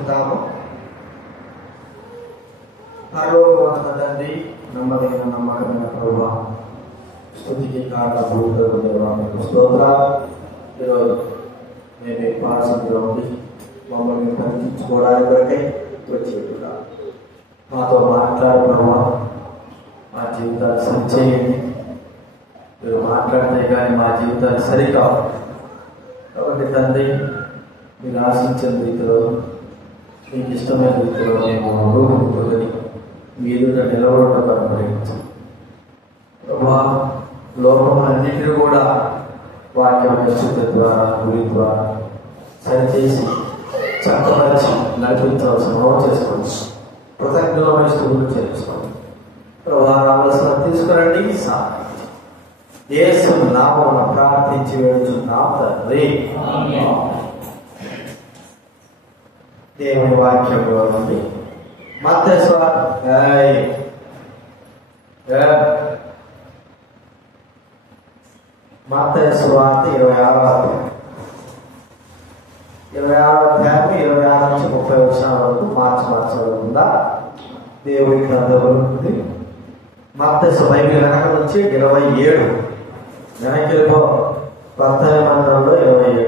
చేసుకుంటాము. పరలోకమందున్న తండ్రి, నమ్మదగిన నమ్మకమైన ప్రభువా, స్తుతికి కారణభూతుడగు దేవా, మీకు స్తోత్రాలు. ఈరోజు మేము పాఠశాలలో ఉండి మమ్మల్ని పరీక్షించుకోవడానికి కొరకై వచ్చి ఉంటున్నాం. మాతో మాట్లాడు ప్రభువా, మా జీవితాలు సరిచేయండి. మీరు మాట్లాడితే కానీ మా జీవితాలు సరికావు. కాబట్టి తండ్రి, మీరు ఆశించిన రీతిలో, మీకు ఇష్టమైన రీతిలో మేము రూపుని మీరు నిలబడటం అనుగ్రహించండి ప్రభా. లోపములన్నింటినీ కూడా వాక్యం పరిశుద్ధ ద్వారా, గురి ద్వారా సరిచేసి చక్కపరిచి నడిపించవలసిన చేసుకోవచ్చు. కృతజ్ఞతమైన స్థుతులు చేస్తాం ప్రభా. రావాల్సిన తీసుకురండి, సహాయం యేసు నామమున ప్రార్థించి వేడుచున్నాం తండ్రి. దేవుని వాక్యంలో నుండి మత్తయి సువార్త 26వ అధ్యాయం 26 నుంచి 30 వచనాల వరకు మార్చవలసిందా దేవుని గ్రంథంలో ఉంది. మత్తయి బైబిల్ వెనక నుంచి 27 వెనక్కిలో కొత్త నిబంధనలో 27.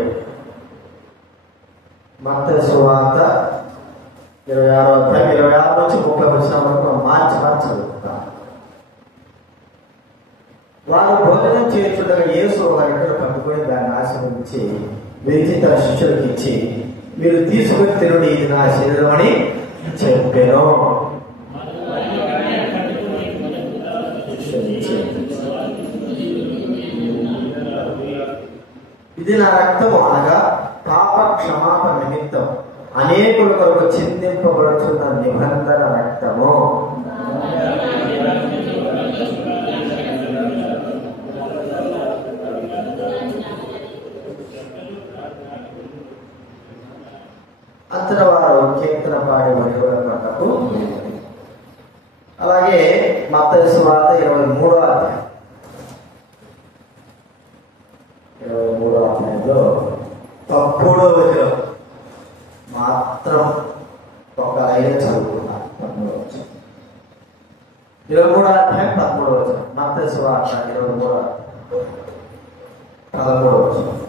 మత్తయి సువార్త 26వ అధ్యాయం 26 నుంచి 30 వచనాల వరకు మార్చి చదువుతాం. వారు భోజనం చేయుచుండగా యేసు ఒక రొట్టెను పట్టుకొని దాన్ని ఆశీర్వదించి విరిచి తన శిష్యులకు ఇచ్చి, మీరు తీసుకొని తినుడి, ఇది నా శరీరం అని చెప్పాను. ఇది నా రక్తము, అనగా పాప క్షమాపణ నిమిత్తం అనేకుల కొరకు చిందింపబడుతున్న నిబంధన రక్తము. అంతటా వారు కీర్తన పాడే వరకు. అలాగే మత్తయి సువార్త 23వ అధ్యాయం 23వ అధ్యాయంలో 13వ వచనం మాత్రం ఒక లైన్ చదువుకున్నాను. 23వ అధ్యాయం 13వ వచనం. మత్తయి సువార్త 23వ అధ్యాయం 13వ వచనం.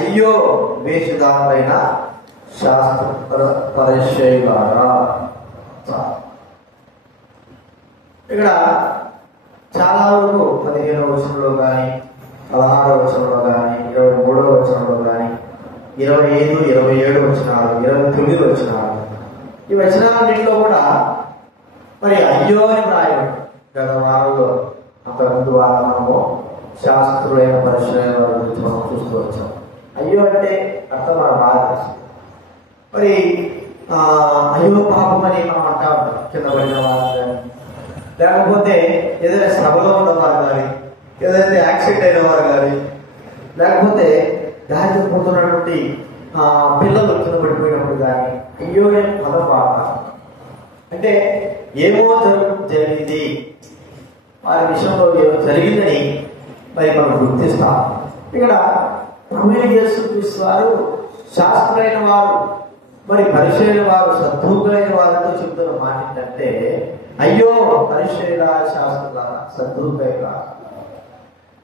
అయ్యో వేషధారులైన శాస్త్ర పరిచయులారా. ఇక్కడ చాలా వరకు 15వ వచనంలో కానీ, 16వ వచనంలో కానీ, 23వ వచనంలో కానీ, 25, 27 వచనాలు, 29 వచనాలు, ఈ వచనాలన్నింటిలో కూడా మరి అయ్యో అని రాయబడి గత వారంలో అంతకుముందు వారము శాస్త్రులైన పరిచయుల వారి గురించి మనం చూస్తూ వచ్చాం. అయ్యో అంటే అర్థం మన బాధ. మరి అయ్యో పాపం అని మనం అంటా ఉంటాం. కింద పడిన వారు కానీ, లేకపోతే ఏదైనా సభలో ఉన్నవారు కానీ, ఏదైతే యాక్సిడెంట్ అయిన వారు కానీ, లేకపోతే దారి పోతున్నటువంటి పిల్లలు కింద పడిపోయినప్పుడు కానీ అయ్యో అని పదం వాడతాం. అంటే ఏమో జరిగింది, వారి విషయంలో ఏమో జరిగిందని మరి మనం గుర్తిస్తాం. ఇక్కడ యేసుక్రీస్తు వారు శాస్త్రులైన వారు, మరి పరిచయులైన వారు, సద్దులైన వారితో చెబుతున్న మాట ఏంటంటే, అయ్యో పరిచయుల, శాస్త్రుల, సద్దులైన,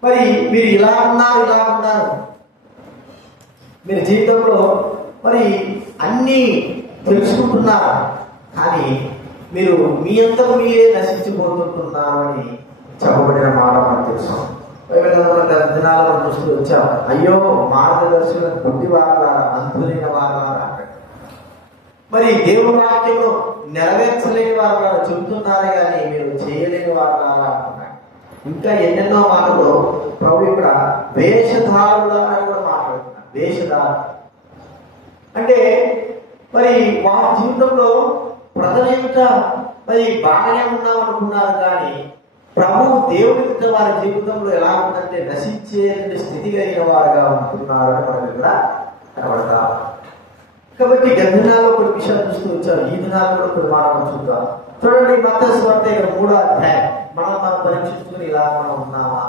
మరి మీరు ఇలా ఉన్నారు, మీరు జీవితంలో మరి అన్నీ తెలుసుకుంటున్నారు, కానీ మీరు మీ అంతకు మీరే నశించిపోతుంటున్నారు అని చెప్పబడిన మాట మనకు తెలుసు. దినాలు మనం చూస్తూ వచ్చాం. అయ్యో మార్గదర్శకుల బుద్ధి వారాల, అంతులైన వారాల. మరి దేవుని వాక్యం నెరవేర్చలేని వారు చెబుతున్నారే కానీ మీరు చేయలేని వారు అంటున్నాడు. ఇంకా ఎన్నెన్నో మాటలు ప్రభు ఇక్కడ వేషధారుల అని కూడా మాట్లాడుతున్నాడు. వేషధారు అంటే మరి వారి జీవితంలో ప్రజలంత మరి బాగానే ఉన్నాం అనుకున్నారు, కానీ ప్రభు దేవుడి వారి జీవితంలో ఎలా ఉందంటే నశించే స్థితి కలిగిన వారుగా ఉంటున్నారు అని మనకి ఇక్కడ కనబడతా. కాబట్టి గంధనాల్లో కొన్ని విషయాలు చూస్తూ వచ్చారు. ఈ దినాల్లో కొన్ని మాటలు చూద్దాం. చూడండి, మత్తయి సువార్త 3వ అధ్యాయం. మనం పరీక్షించుకుని ఇలా మనం ఉన్నామా,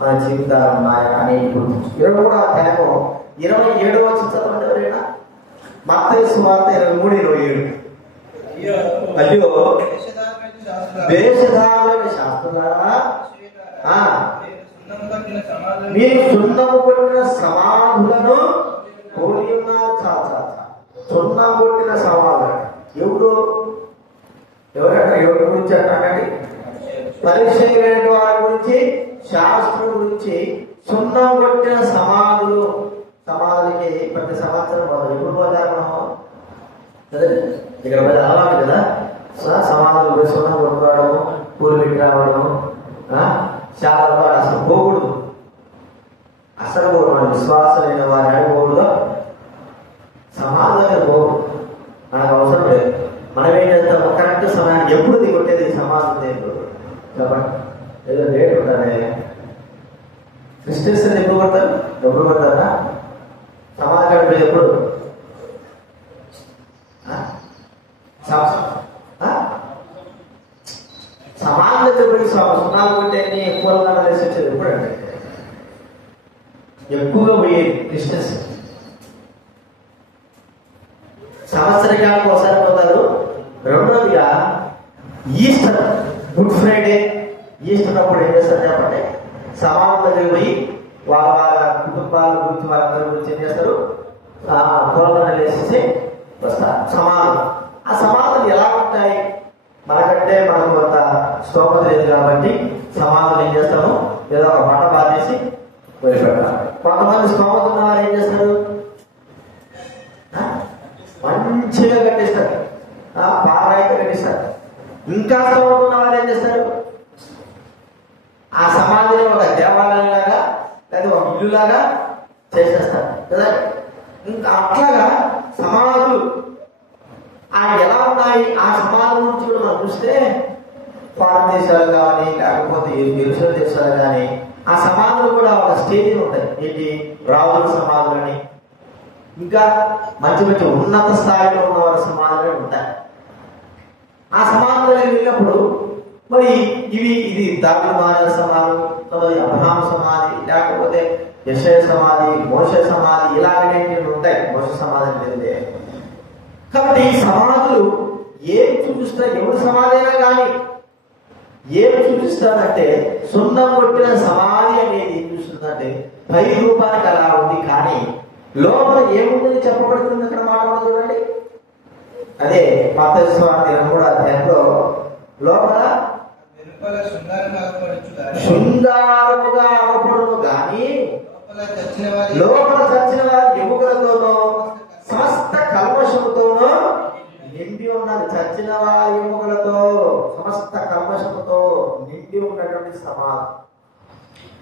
మన జీవితాలు ఉన్నాయా అని 23వ అధ్యాయం 27వ వచనం చదవండి ఎవరైనా. మత్తయి సువార్త 23:27. అయ్యో వేషధారులైన శాస్త్రులారా, మీరు సున్నము కొట్టిన సమాధులను పోలి ఉన్నారు. సున్నం కొట్టిన సమాధులు ఎవరి గురించి అంటారండి? పరిచయం వారి గురించి, శాస్త్రం గురించి. సున్నం కొట్టిన సమాధులకి ప్రతి సంవత్సరం ఎప్పుడు పోతారు మనం? ఇక్కడ అలవాటు కదా, సమాధులు పోయి సున్నం కొట్టుకోవడము, పూలు పెట్టి రావడము. చాలా అసలు పోకూడదు, అసలు పోకూడదు. విశ్వాసం లేని వారి ఆడిపోకూడదు, సమాధులు పోకూడదు. మనకు అవసరం లేదు. మనం ఏం చేస్తాము? కరెక్ట్ సమయానికి ఎప్పుడు దిగొట్టేది సమాధం లేదు కాబట్టి ఏదో డేట్ ఉంటానే. క్రిస్టియన్స్ ఎప్పుడు పడతారా? సమాధి గడిపేది ఎప్పుడు? సమాధి దగ్గర సున్నాలు కొట్టేది ఎక్కువగా వచ్చేది ఎప్పుడు అంటే ఎక్కువగా పోయేది క్రిస్టియన్స్. సంవత్సరకాలకు ఒకసారి పోతారు. రెండోదిగా ఈస్టర్, గుడ్ ఫ్రైడే, ఈస్టర్ అప్పుడు ఏం చేస్తారు చెప్పండి? సమాధి దగ్గర పోయి వాళ్ళ కుటుంబాల గురించి వాళ్ళందరి గురించి ఏం చేస్తారు? పూలదండలు వేసేసి వస్తారు. సమాధులు, ఆ సమాధులు ఎలా ఉంటాయి? మనకంటే మనకు కొంత స్తోమత లేదు కాబట్టి సమాధులు ఏం చేస్తాము? ఏదో ఒక పంట బాధేసి వదిలిపెడతారు. కొంతమంది స్తోమత ఉన్న వారు ఏం చేస్తారు? మంచిగా కట్టిస్తారు, పారాయిగా కట్టిస్తారు. ఇంకా స్తోమత ఉన్న వారు ఏం చేస్తారు? ఆ సమాధిని ఒక దేవాలయం లాగా లేదా ఒక ఇల్లు లాగా చేసేస్తారు కదా. ఇంకా అట్లాగా సమాధులు ఎలా ఉన్నాయి? ఆ సమాధుల నుంచి కూడా మనం చూస్తే ఫారెన్ దేశాలు కానీ లేకపోతే ఎరుసల దేశాలు కానీ ఆ సమాధులు కూడా ఒక స్టేజ్ ఉంటాయి. ఏంటి? రాజుల సమాధులని, ఇంకా మంచి మంచి ఉన్నత స్థాయిలో ఉన్న వారి సమాధులు ఉంటాయి. ఆ సమాధులకు వెళ్ళినప్పుడు మరి ఇది దావీదు మహారాజు సమాధి, అబ్రహాము సమాధి, లేకపోతే యెషయా సమాధి, మోషే సమాధి, ఇలాగనే ఉంటాయి. మోషే సమాధి తెలియదే. కాబట్టి ఈ సమాధులు ఏం చూపిస్తాయి? ఎవరు సమాధి అయినా కానీ ఏం చూపిస్తారంటే, సున్నం కొట్టిన సమాధి అనేది ఏం చూస్తుందంటే పై రూపానికి అలా ఉంది, కానీ లోపల ఏముందని చెప్పబడుతుంది అక్కడ మాట చూడండి. అదే మత్తయి సువార్త 23 లోపల శృంగారముగా అవపడును గాని లోపల చచ్చిన వారి ఎముకలతోనో సమస్త కల్మషముతోనో నిండి ఉన్నది. చచ్చిన వారి ఎముకలతో సమస్త కల్మషముతో నిండి ఉన్నటువంటి సమాధి.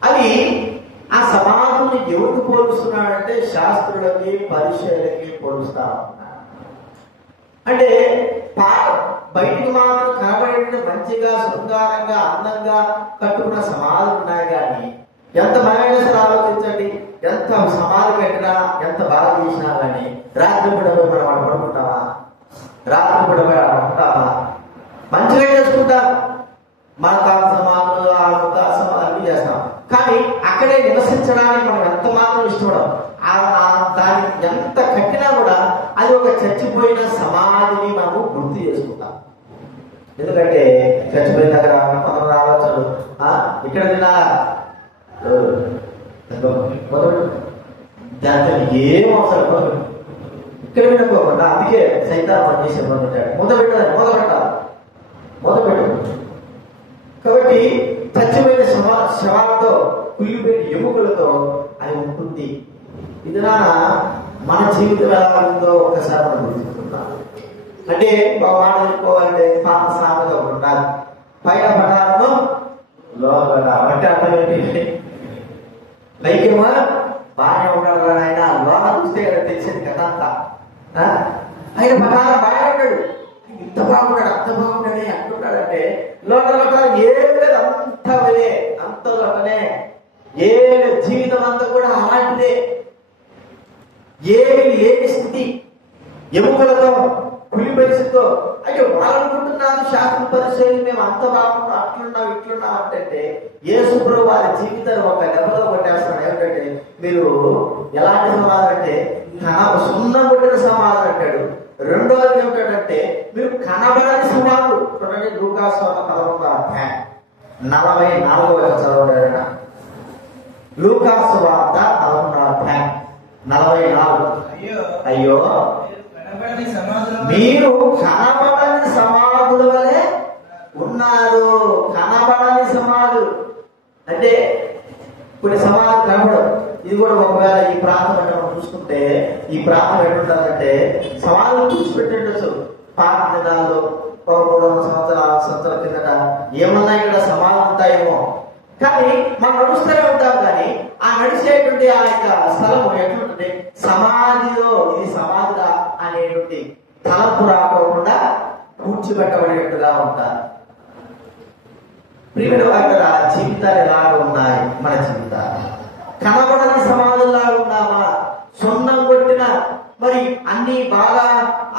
అది ఆ సమాధిని ఎవరికి పోలుస్తున్నాడంటే శాస్త్రులకి, పరిచయులకి పోలుస్తా ఉన్నాడు. అంటే బయటికి మాత్రం కనబడి మంచిగా శృంగారంగా అందంగా కట్టుకున్న సమాధులు ఉన్నాయి, కానీ ఎంత మనమైనా ఆలోచించండి. ఎంత సమాధి కట్టినా, ఎంత బాగా చేసినా కానీ రాత్రి పూట మనం పడుకుంటావా? రాత్రి పూట పడుకుంటావా? మంచిగా చేసుకుంటాం, మన తాత సమాధులు, ఆ తాత సమాధులు అన్ని చేస్తాం, కానీ అక్కడే నివసించడానికి మనం ఎంత మాత్రం ఇష్టపడం. దాన్ని ఎంత కట్టినా కూడా అది ఒక చచ్చిపోయిన సమాధిని మనము గుర్తు చేసుకుంటాం. ఎందుకంటే చచ్చిపోయిన దగ్గర కొంతమంది ఆలోచనలు, ఇక్కడ తిన్నా దాంతో ఏం అవసరం, ఇక్కడ వినకోకుండా అందుకే సైతాన్ పనిచేసే మొదలుపెట్టాడు. మొదలుపెట్టాలి. కాబట్టి చచ్చిపోయిన శవాలతో, కుళ్ళిపోయిన ఎముకలతో అది ఉంటుంది. ఇది మన జీవితం ఎలా ఉందో ఒక్కసారి మనం గుర్తుంటున్నాం. అంటే మాట చెప్పుకోవాలంటే పాత సామెత ఒకటి ఉండాలి, పైన పడాలను లోపల. అంటే అర్థం ఏంటి? పైకేమో బాగానే ఉన్నాడు కానీ ఆయన లోన చూస్తే తెలిసింది కదా అంతా. ఆయన పడాల బాగా ఉన్నాడు, ఇంత బాగున్నాడు, అంత బాగున్నాడే అంటున్నాడంటే లోపల ఏం లేదు, అంత లోపలే ఏ జీవితం అంతా కూడా అలాంటిదే. ఏమి లేని స్థితి, ఎముకలతో, కులి పరిస్థితితో. అయ్యో వాళ్ళనుకుంటున్నాను శాస్త్ర పరిశీలి మేము అంత బాగున్నాం, అట్లున్నాం ఇట్లున్నాం అంటే యేసుప్రభువు వారి జీవితాన్ని ఒక దెబ్బలో కొట్టేస్తున్నాడు. ఏమిటంటే మీరు ఎలాంటి సమాధి అంటే సున్నం కొట్టిన సమాధులు అంటాడు. రెండోది ఏమిటంటే మీరు కనబడని సమాధులు. చూడండి లూకాసు 11 44 చదవడా. లూకాసు వార్త 11:44. అయ్యో మీరు కనబడని సమాధుల వలె ఉన్నారు. కనబడని సమాధులు అంటే కొన్ని సమాధులు కనబడవు. ఇది కూడా ఒకవేళ ఈ ప్రాంతం అంటే మనం చూసుకుంటే ఈ ప్రాంతం ఎట్లుంటుందంటే సమాధులు కూర్చిపెట్టేటచ్చు. పాత దినాల్లో 300 సంవత్సరాల కిందట ఏమన్నా ఇక్కడ సమాధులు ఉంటాయేమో, కానీ మనం నడుస్తూనే ఉంటాం. కానీ ఆ నడిచేటువంటి ఆ యొక్క స్థలం ఎట్లుంటుంది, సమాధిలో ఇది సమాధిగా అనేటువంటి తలంపు రాకోకుండా కూర్చిపెట్టబడినట్టుగా ఉంటారు. ప్రియమైన వారి జీవితాలు ఎలాగ ఉన్నాయి? మన జీవితాలు కనబడని సమాధుల్లా ఉన్నామా? సున్నం కొట్టిన మరి అన్ని బాగా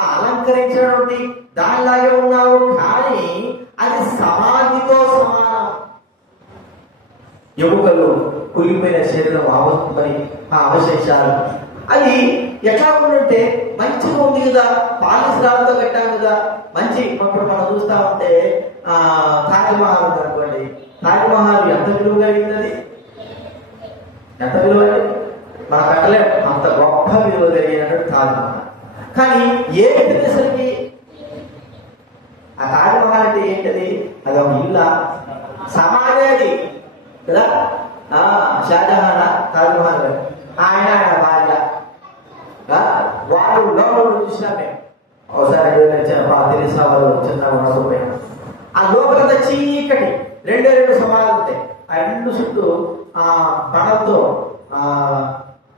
అలంకరించినటువంటి దానిలాగే ఉన్నావు, కానీ అది సమాధితో సమానం. ఎముకలు, కులిపోయిన శరీరం, మరి ఆ అవశేషాలు అది ఎట్లా ఉందంటే మంచిగా ఉంది కదా, పాలిశ్రాలతో కట్టాం కదా, మంచి. ఇప్పుడు మనం చూస్తా ఉంటే తాజ్మహల్ ఉంది అనుకోండి. తాజ్మహల్ ఎంత విలువ కలిగినది, ఎంత విలువ మన కట్టలేము, అంత గొప్ప విలువ కలిగినటువంటి తాజ్మహల్. కానీ ఏ ప్రదేశానికి ఆ తాజ్మహల్ అంటే ఏంటది? అది ఒక ఇల్ల, సమాధి అది కదా. షాజహాన్ తాజ్మహల్ ఆయన భార్య వాళ్ళు లోపల చూసినా మేము ఒకసారి తెలిసిన వాళ్ళు చిన్న ఉన్నపోయినా ఆ లోపలంతా చీకటి, 2 సమాధులు ఉంటాయి. ఆ 2 చుట్టూ పడవతో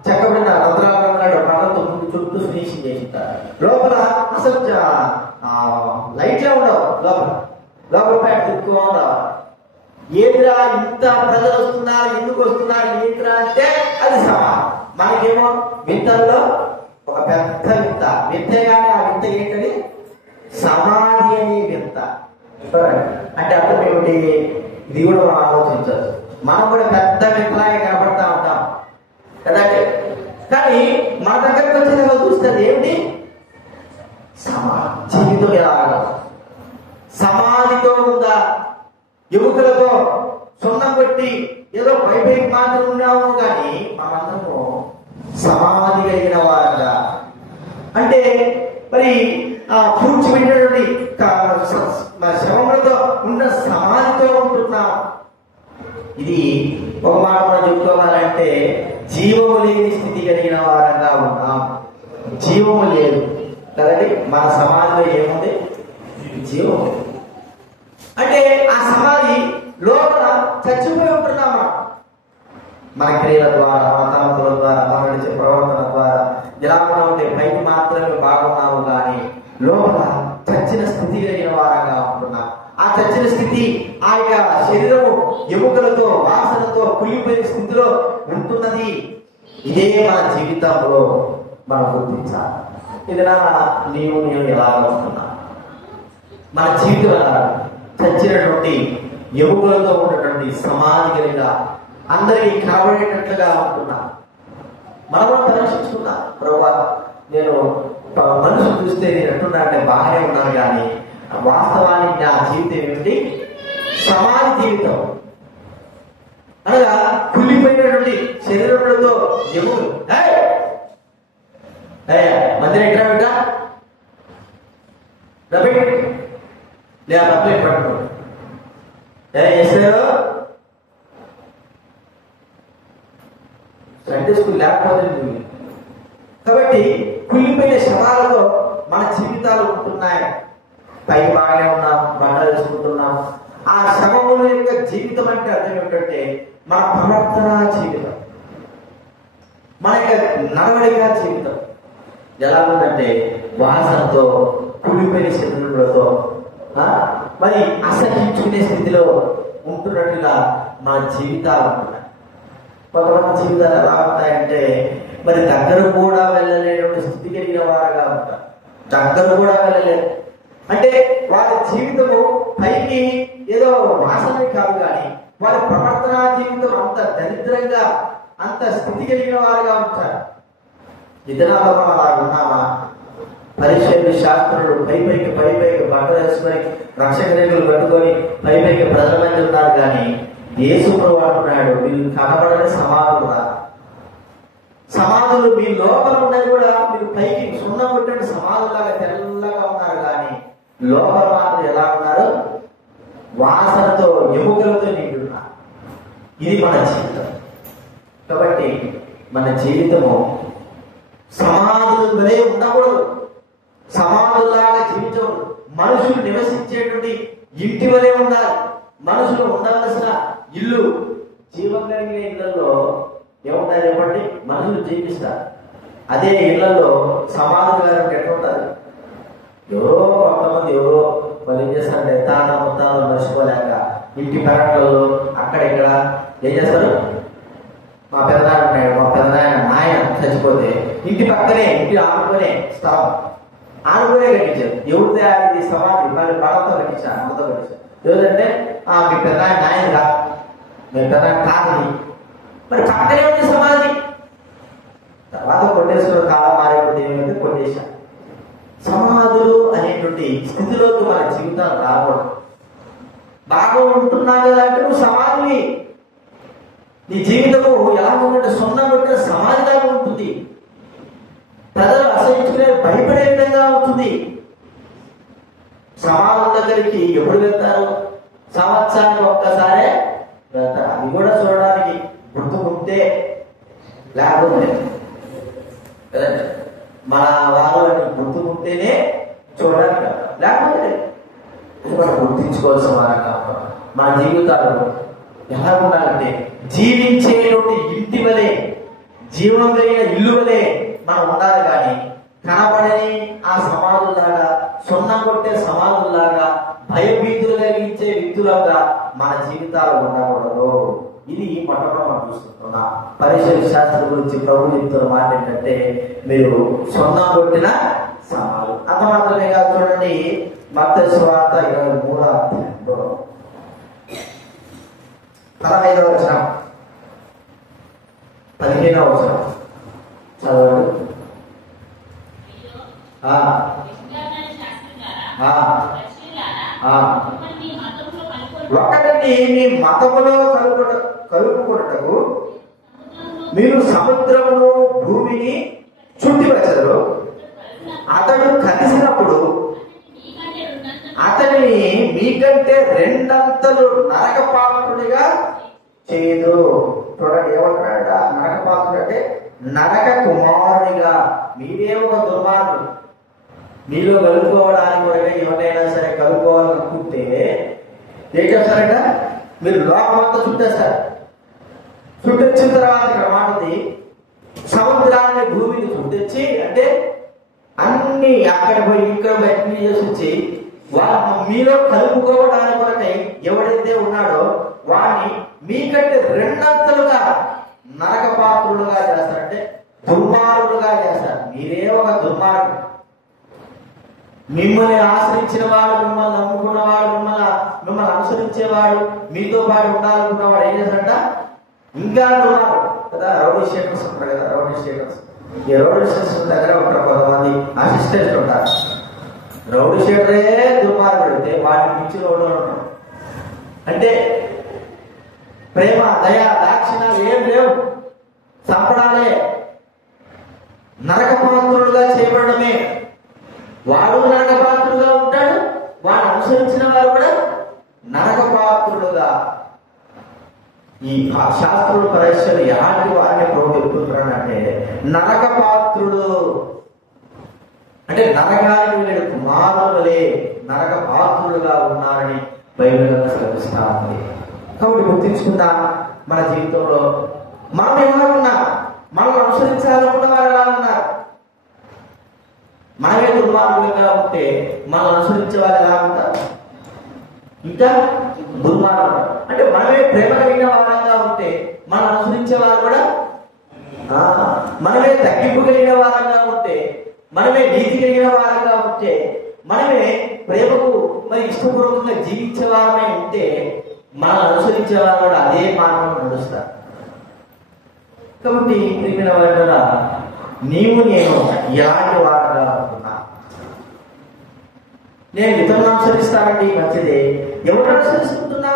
చెక్కబడిన రంధ్రాలు పడవతో చుట్టూ ఫినిషింగ్ చేసింటారు. లోపల అసలు లైట్లే ఉండవు. లోపల పైన తిప్పుతూ ఉండవు. ఏంద్రా ఇంత ప్రజలు వస్తున్నారు, ఎందుకు వస్తున్నారు ఏంద్రా అంటే అది సమాధి. మనకేమో వింతల్లో ఒక పెద్ద వింత, వింతే కానీ ఆ వింత ఏంటది? సమాధి అనే వింత. అంటే అర్థం ఏమిటి? ఇది కూడా మనం ఆలోచించవచ్చు. మనం కూడా పెద్ద వింతలాగే కనపడతా ఉంటాం కదంటే, కానీ మన దగ్గరకు వచ్చేది చూస్తుంది ఏమిటి? సమాధి. జీవితం ఎలాగా సమాధితో ఉందా? ఎముకలతో సున్నం కొట్టి ఏదో పైపైకి మాత్రం ఉన్నాము, కానీ మనందరము సమాధి కలిగిన వారుగా, అంటే మరి పూడ్చిపెట్టినటువంటి శవములతో ఉన్న సమాధితో ఉంటున్నాం. ఇది ఒక మాట మనం చెప్పుకోవాలంటే జీవము లేని స్థితి కలిగిన వారంగా ఉన్నాం. జీవము లేదు కదండి. మన సమాధిలో ఏముంది? జీవం. అంటే ఆ సమాధి లోపల చచ్చిపోయి ఉంటున్నామా? మన క్రియల ద్వారా, మన తలంపుల ద్వారా, మన నడిచే ప్రవర్తన ద్వారా ఎలా ఉంటే పైకి మాత్రమే బాగున్నాము, కానీ లోపల చచ్చిన స్థితి కలిగిన వారంగా ఉంటున్నాం. ఆ చచ్చిన స్థితి ఆ యొక్క శరీరము ఎముకలతో, వాసనతో కులిపోయిన స్థితిలో ఉంటున్నది. ఇదే మన జీవితంలో మనం గుర్తించాలి. ఏదైనా నేను ఎలాగా ఉంటున్నా? మన జీవితం చచ్చినటువంటి ఎముకలతో ఉన్నటువంటి సమాధి కలిగిన అందరికీ కనబడేటట్లుగా ఉంటున్నా. మనం పరీక్షించుకున్నా, ప్రభువా నేను మనుషులు చూస్తే నేను అంటున్నా అంటే బాగానే ఉన్నాను, కానీ వాస్తవానికి నా జీవితం ఏమిటి? సమాధి జీవితం. అనగా కుళ్ళిపోయినటువంటి శరీరములతో ఎముకలు. మందిరం ఎక్కడ పెట్టా లేదా అప్లై పట్టుకో చేస్తారు. సండే స్కూల్ లేకపోతే కాబట్టి కుళ్ళిపోయిన శవాలతో మన జీవితాలు ఉంటున్నాయి. పై బాగానే ఉన్నాం, బండలు వేసుకుంటున్నాం. ఆ శవముల యొక్క జీవితం అంటే అర్థం ఏమిటంటే మన ప్రవర్తన జీవితం, మన యొక్క నడవడిక జీవితం ఎలా ఉందంటే వాసనతో కుళ్ళిపోయిన శరీరములతో మరి అసహించుకునే స్థితిలో ఉంటున్నట్టుగా మన జీవితాలు ఉంటున్నాయి. కొంతమంది జీవితాలు ఎలా ఉంటాయంటే మరి దగ్గర కూడా వెళ్ళలేనటువంటి స్థితి కలిగిన వారుగా ఉంటారు. దగ్గర కూడా వెళ్ళలేరు అంటే వారి జీవితము పైకి ఏదో వాసన కాదు, కానీ వారి ప్రవర్తన జీవితం అంత దరిద్రంగా, అంత స్థితి కలిగిన వారుగా ఉంటారు. ఇతనాల్లో మనం అలా ఉన్నామా? పరిచయం శాస్త్రులు పైకి బట్టలు వేసుకొని రక్షక రేఖలు పెట్టుకొని పైకి ప్రజల మధ్య ఉన్నారు. కానీ యేసు ప్రభువు అంటున్నాడు, మీరు కనబడని సమాధులు రా. సమాధులు మీ లోపల ఉన్నది కూడా మీరు పైకి సున్నం కొట్టిన సమాధులాగా తెల్లగా ఉన్నారు. కానీ లోపల మాత్రం ఎలా ఉన్నారు? వాసనతో ఎముకలతో నిండున్నారు. ఇది మన జీవితం. కాబట్టి మన జీవితము సమాధులు వలె ఉండకూడదు, సమాధుల్లాగా జీవించకూడదు. మనుషులు నివసించేటువంటి ఇంటి వలె ఉండాలి. మనుషులు ఉండవలసిన ఇల్లు, జీవం కలిగిన ఇళ్లలో ఏముంటారు చెప్పండి? మనుషులు జీవిస్తారు. అదే ఇళ్లలో సమాధులు ఎట్లా ఉంటుంది? ఎవరో కొంతమంది ఎవరో వాళ్ళు ఏం చేస్తారంటే మొత్తాలు మర్చిపోలేక ఇంటి పెరట్లలో అక్కడ ఇక్కడ ఏం చేస్తారు? మా పెద్దనాయన ఉన్నాడు, మా నాయన చచ్చిపోతే ఇంటి పక్కనే, ఇంటి ఆనుకునే స్థలం ఆనుకునే కట్టించారు. ఎవరిదే అది సమాధి మరి బలంతో కట్టించారు, అమ్మతో కట్టించారు. ఎవరంటే మీ నాయన రా, మీ కాదని మరి పక్కనే ఉంది సమాధి. తర్వాత కొట్టేసుకున్న కాలం మారేటువంటి ఏమైతే కొట్టేశారు. సమాధులు అనేటువంటి స్థితిలోకి మన జీవితాలు రాకూడదు. బాగా ఉంటున్నావు కదా అంటే నువ్వు సమాధివి. నీ జీవితము ఎలా ఉందంటే సున్నం పెట్టిన సమాధిలాగా ఉంటుంది. ప్రజలు అసహించుకునే భయపడే విధంగా ఉంటుంది. సమాధుల దగ్గరికి ఎప్పుడు వెళ్తారు? సంవత్సరానికి ఒక్కసారే వెళ్తారు. అది కూడా చూడడానికి గుర్తుకుంటే, లేకపోతే కదండి మన వారు గుర్తుకుంటేనే చూడడానికి, లేకపోతే మనం గుర్తించుకోవాల్సిన వారు కావాలి. మన జీవితాలు ఎలా ఉండాలంటే జీవించేటువంటి ఇంటి వలె, జీవం కలిగిన ఇల్లు వలె మనం ఉండాలి. కానీ కనబడని ఆ సమాధుల్లాగా, సున్నం కొట్టే సమాధుల్లాగా, భయభీతులు కలిగించే వ్యక్తులుగా మన జీవితాలు ఉండకూడదు. ఇది మొట్టమొదటి మనం చూస్తున్నాం. పరిశీలన శాస్త్రం గురించి ప్రభు చెప్తున్న మాట ఏంటంటే, మీరు సున్నం కొట్టిన సమాధులు. అంత మాత్రమే కాదు, చూడండి మత్తయి సువార్త 23వ అధ్యాయంలో 15వ వచనం 15వ వచనం చదవండి. ఒకటిని మీ మతములో కలుపుకొనుటకు మీరు సముద్రమును భూమిని చుట్టివచ్చారు. అతడు కలిసినప్పుడు అతనిని మీకంటే రెండంతలు నరకపాత్రుడిగా చేయదు. చూడండి ఏమంటాడా? నరకపాత్రుడు అంటే నరక కుమారుడిగా. మీరే ఒక దుర్మార్గుడు. మీలో కలుపుకోవడానికి కూడా ఎవరైనా సరే కలుపుకోవాలనుకుంటే ఏం చేస్తారంట? మీరు లోకమంతా చుట్టేస్తారు. చుట్టొచ్చిన తర్వాత ఇక్కడ మాటది సముద్రాన్ని భూమిని చుట్టొచ్చి, అంటే అన్ని అక్కడ పోయి ఇక్కడ బయట చేసి వచ్చి మీలో కలుపుకోవడానికి కొరకై ఎవడైతే ఉన్నాడో వాడిని మీకంటే రెండంతలుగా నరకపాత్రులుగా చేస్తారంటే దుర్మార్గులుగా చేస్తారు. మీరే ఒక దుర్మార్గుడు. మిమ్మల్ని ఆశ్రయించిన వాడు, మిమ్మల్ని నమ్ముకున్నవాడు, మిమ్మల్ని అనుసరించేవాడు, మీతో పాటు ఉండాలనుకున్నవాడు ఏం చేస్తారంట? ఇంకా దుర్మార్గుడు కదా. రౌడీ షేటర్స్ ఉంటారు కదా, రౌడీ షేటర్స్. ఈ రౌడీ షేటర్స్ దగ్గర ఒక కొంతమంది అసిస్టెంట్స్ ఉంటారు. రౌడీ షేటరే దుర్మార్గుడు అయితే వాటికి మించి రౌడీ ఉంటాడు. అంటే ప్రేమ, దయ, దాక్షిణ్యాలు ఏం లేవు. చంపడాలే, నరకపాత్రుడుగా చేయబడమే. వాడు నరకపాత్రుడుగా ఉంటాడు, వాడు అనుసరించిన వారు కూడా నరకపాత్రుడుగా. ఈ శాస్త్రుడు పరీక్షలు ఎలాంటి వారిని ప్రోత్సహిస్తున్నాడంటే నరకపాత్రుడు అంటే నరకానికి వెళ్ళిన కుమారులే నరకపాత్రులుగా ఉన్నారని బైబిల్ శ్రమిస్తా ఉంది. కాబట్టి గుర్తించుకుందా మన జీవితంలో మనం ఎలా ఉన్నా, మనం అనుసరించాలనుకున్న వారు ఎలా ఉన్నారు. మనమే దుర్మార్గులుగా ఉంటే మనం అనుసరించే వారు ఎలా ఉంటారు? ఇంకా దుర్మార్గులు. అంటే మనమే ప్రేమ కలిగిన వారంగా ఉంటే మనం అనుసరించే వారు కూడా, మనమే తగ్గింపు కలిగిన వారంగా ఉంటే, మనమే నీతి కలిగిన వారంగా ఉంటే, మనమే ప్రేమకు మరి ఇష్టపూర్వకంగా జీవించే వారమై ఉంటే మనం అనుసరించే వారు కూడా అదే మార్గంలో నడుస్తారు. కాబట్టి ప్రియమైన వారు నీవు నేను ఎలాంటి వారుగా ఉంటున్నా? నేను ఇతరులను అనుసరిస్తానండి, మంచిదే. ఎవరు అనుసరిస్తుంటున్నా?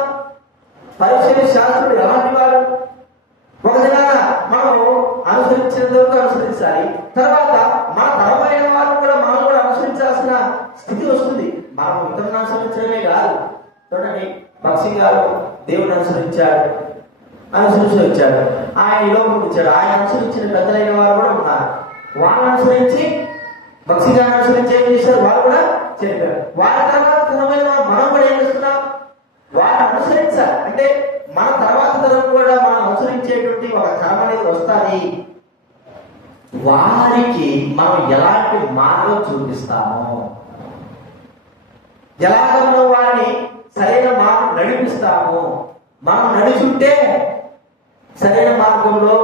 పరిశీలి శాస్త్రుడు ఎలాంటి వారు? ఒక దినాన మనము అనుసరించినంత వరకు అనుసరించాలి. తర్వాత మన తరమైన వారు కూడా మనం కూడా అనుసరించాల్సిన స్థితి వస్తుంది. మనం ఇతరులను అనుసరించడమే కాదు. చూడండి, భక్సింగ్ గారు దేవుని అనుసరించి వచ్చాడు. ఆయన యోగం ఇచ్చాడు. ఆయన అనుసరించిన పెద్దలైన వారు కూడా ఉన్నారు. వాళ్ళని అనుసరించి భక్సింగ్ గారిని అనుసరించి ఏం చేశారు? వాళ్ళు కూడా చెప్పారు. వాళ్ళ తర్వాత తరమైన మనం కూడా ఏం చేస్తున్నాం? వాళ్ళని అనుసరించాలి. అంటే మన తర్వాత తరం కూడా మనం అనుసరించేటువంటి ఒక తరం అనేది వస్తుంది. వారికి మనం ఎలాంటి మార్గం చూపిస్తాము, ఎలాగ మనం వారిని సరైన మార్గం నడిపిస్తాము. మనం నడుచుంటే సరైన మార్గంలో,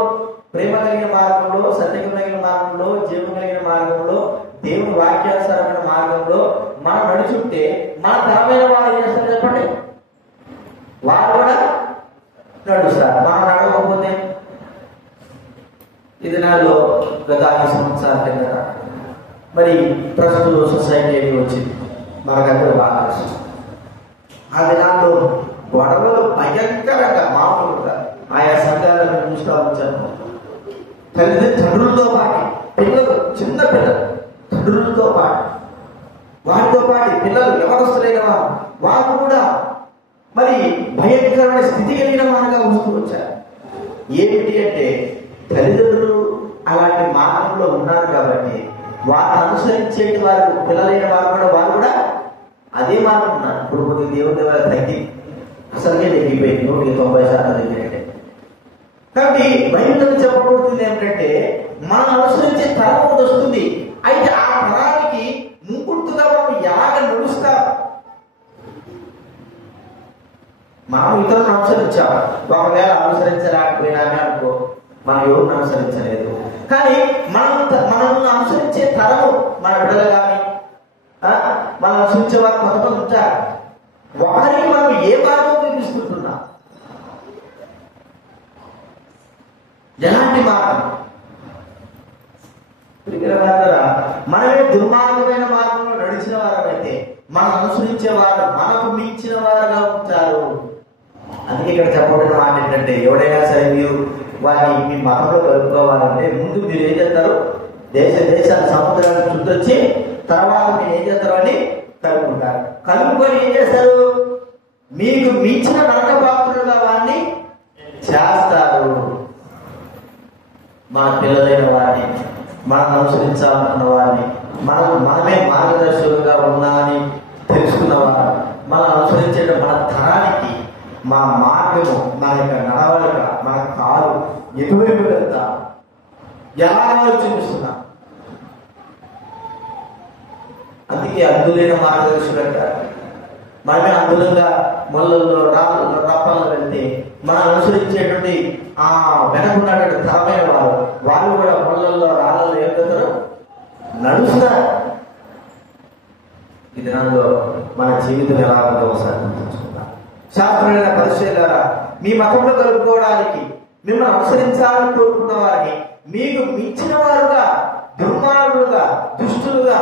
ప్రేమ కలిగిన మార్గంలో, సత్యం కలిగిన మార్గంలో, జీవం కలిగిన మార్గంలో, దేవుని వాక్యానుసారమైన మార్గంలో మనం నడుచుంటే మన తరమైన వారు ఏం చేస్తారు చెప్పండి? వారు కూడా నడుస్తారు. మనం నడవకపోతే ఈ దినాల్లో గత 5 సంవత్సరాల కిందట మరి ప్రస్తుత సొసైటీ వచ్చింది. మనకందరూ బాగా తెలుసు. ఆ దినాల్లో గొడవలు భయంకరంగా మామూలుగా ఆయా సంఘాలను చూస్తూ వచ్చాను. తండ్రులతో పాటు పిల్లలు, చిన్న పిల్లలు తండ్రులతో పాటు, వారితో పాటు పిల్లలు ఎవరొస్తులైన వారు కూడా మరి భయంకరమైన స్థితి కలిగిన వారుగా వస్తూ వచ్చారు. ఏమిటి అంటే తల్లిదండ్రులు అలాంటి మార్గంలో ఉన్నారు కాబట్టి వారిని అనుసరించేటి వారు, పిల్లలైన వారు కూడా అదే మార్గం ఉన్నారు. ఇప్పుడు కొద్దిగా దేవుడి ద్వారా తగ్గి అసలుకే తగ్గిపోయింది. 90% తగ్గినట్టే. కాబట్టి బైబిల్లో చెప్పబడుతుంది ఏమిటంటే మనం అనుసరించే తరం ఒకటి వస్తుంది. అయితే ఆ తరానికి ముంగుర్తుగా మనం ఎలాగ నడుస్తాం? మనం ఇతరులను అనుసరించాం. ఒకవేళ అనుసరించలేకపోయినామే అనుకో, మనం ఎవరిని అనుసరించలేదు. కానీ మనల్ని అనుసరించే తరము, మన బిడ్డలు కానీ మనం అనుసరించే వారు కొంతమంది ఉంటారు. వారికి మనం ఏ మార్గం చూపిస్తుంటున్నాం? ఎలాంటి మార్గం? మనమే దుర్మార్గమైన మార్గంలో నడిచిన వారైతే మనం అనుసరించే వారు మనకు మించిన వారుగా ఉంటారు. అందుకే ఇక్కడ చెప్పబడిన మాట ఏంటంటే, ఎవడైనా సరే మీరు వారిని మీ మతంలో కలుపుకోవాలంటే ముందు మీరు ఏం చేస్తారు? దేశాల సముద్రాన్ని చుట్టొచ్చి తర్వాత మీరు ఏం చేస్తారు అని కలుపుకుంటారు. కలుపుకొని ఏం చేస్తారు? మీకు మించిన నరక పాత్రులుగా వారిని చేస్తారు. మన పిల్లలైన వారిని, మనం అనుసరించాలనుకున్న వారిని, మనమే మార్గదర్శకులుగా ఉన్నా అని తెలుసుకున్నవారు, మనం అనుసరించే మన తరానికి మా మార్గము, మన యొక్క నడవడిక, మన కాలు ఎటువైపు వెళ్తా ఎలా చూపిస్తున్నా? అందుకే అందులైన మార్గదర్శకులు అంటారు. మనమే అందులంగా మొల్లల్లో రప్పల్లో వెళ్తే మనం అనుసరించేటువంటి ఆ వెనకున్నటువంటి తరమైన వాళ్ళు కూడా మొల్లల్లో రాళ్ళల్లో ఏం చేస్తారు? నడుస్తారు. ఈ దినాల్లో మన జీవితం ఎలా ఉందో ఒకసారి గుర్తుంచుకుందాం. శాస్త్రమైన పరిశీలన మీ మతంలో కలుపుకోవడానికి మిమ్మల్ని అనుసరించాలని కోరుకున్న వారిని మీకు మించిన వారుగా, దుర్మార్గులుగా, దుష్టులుగా,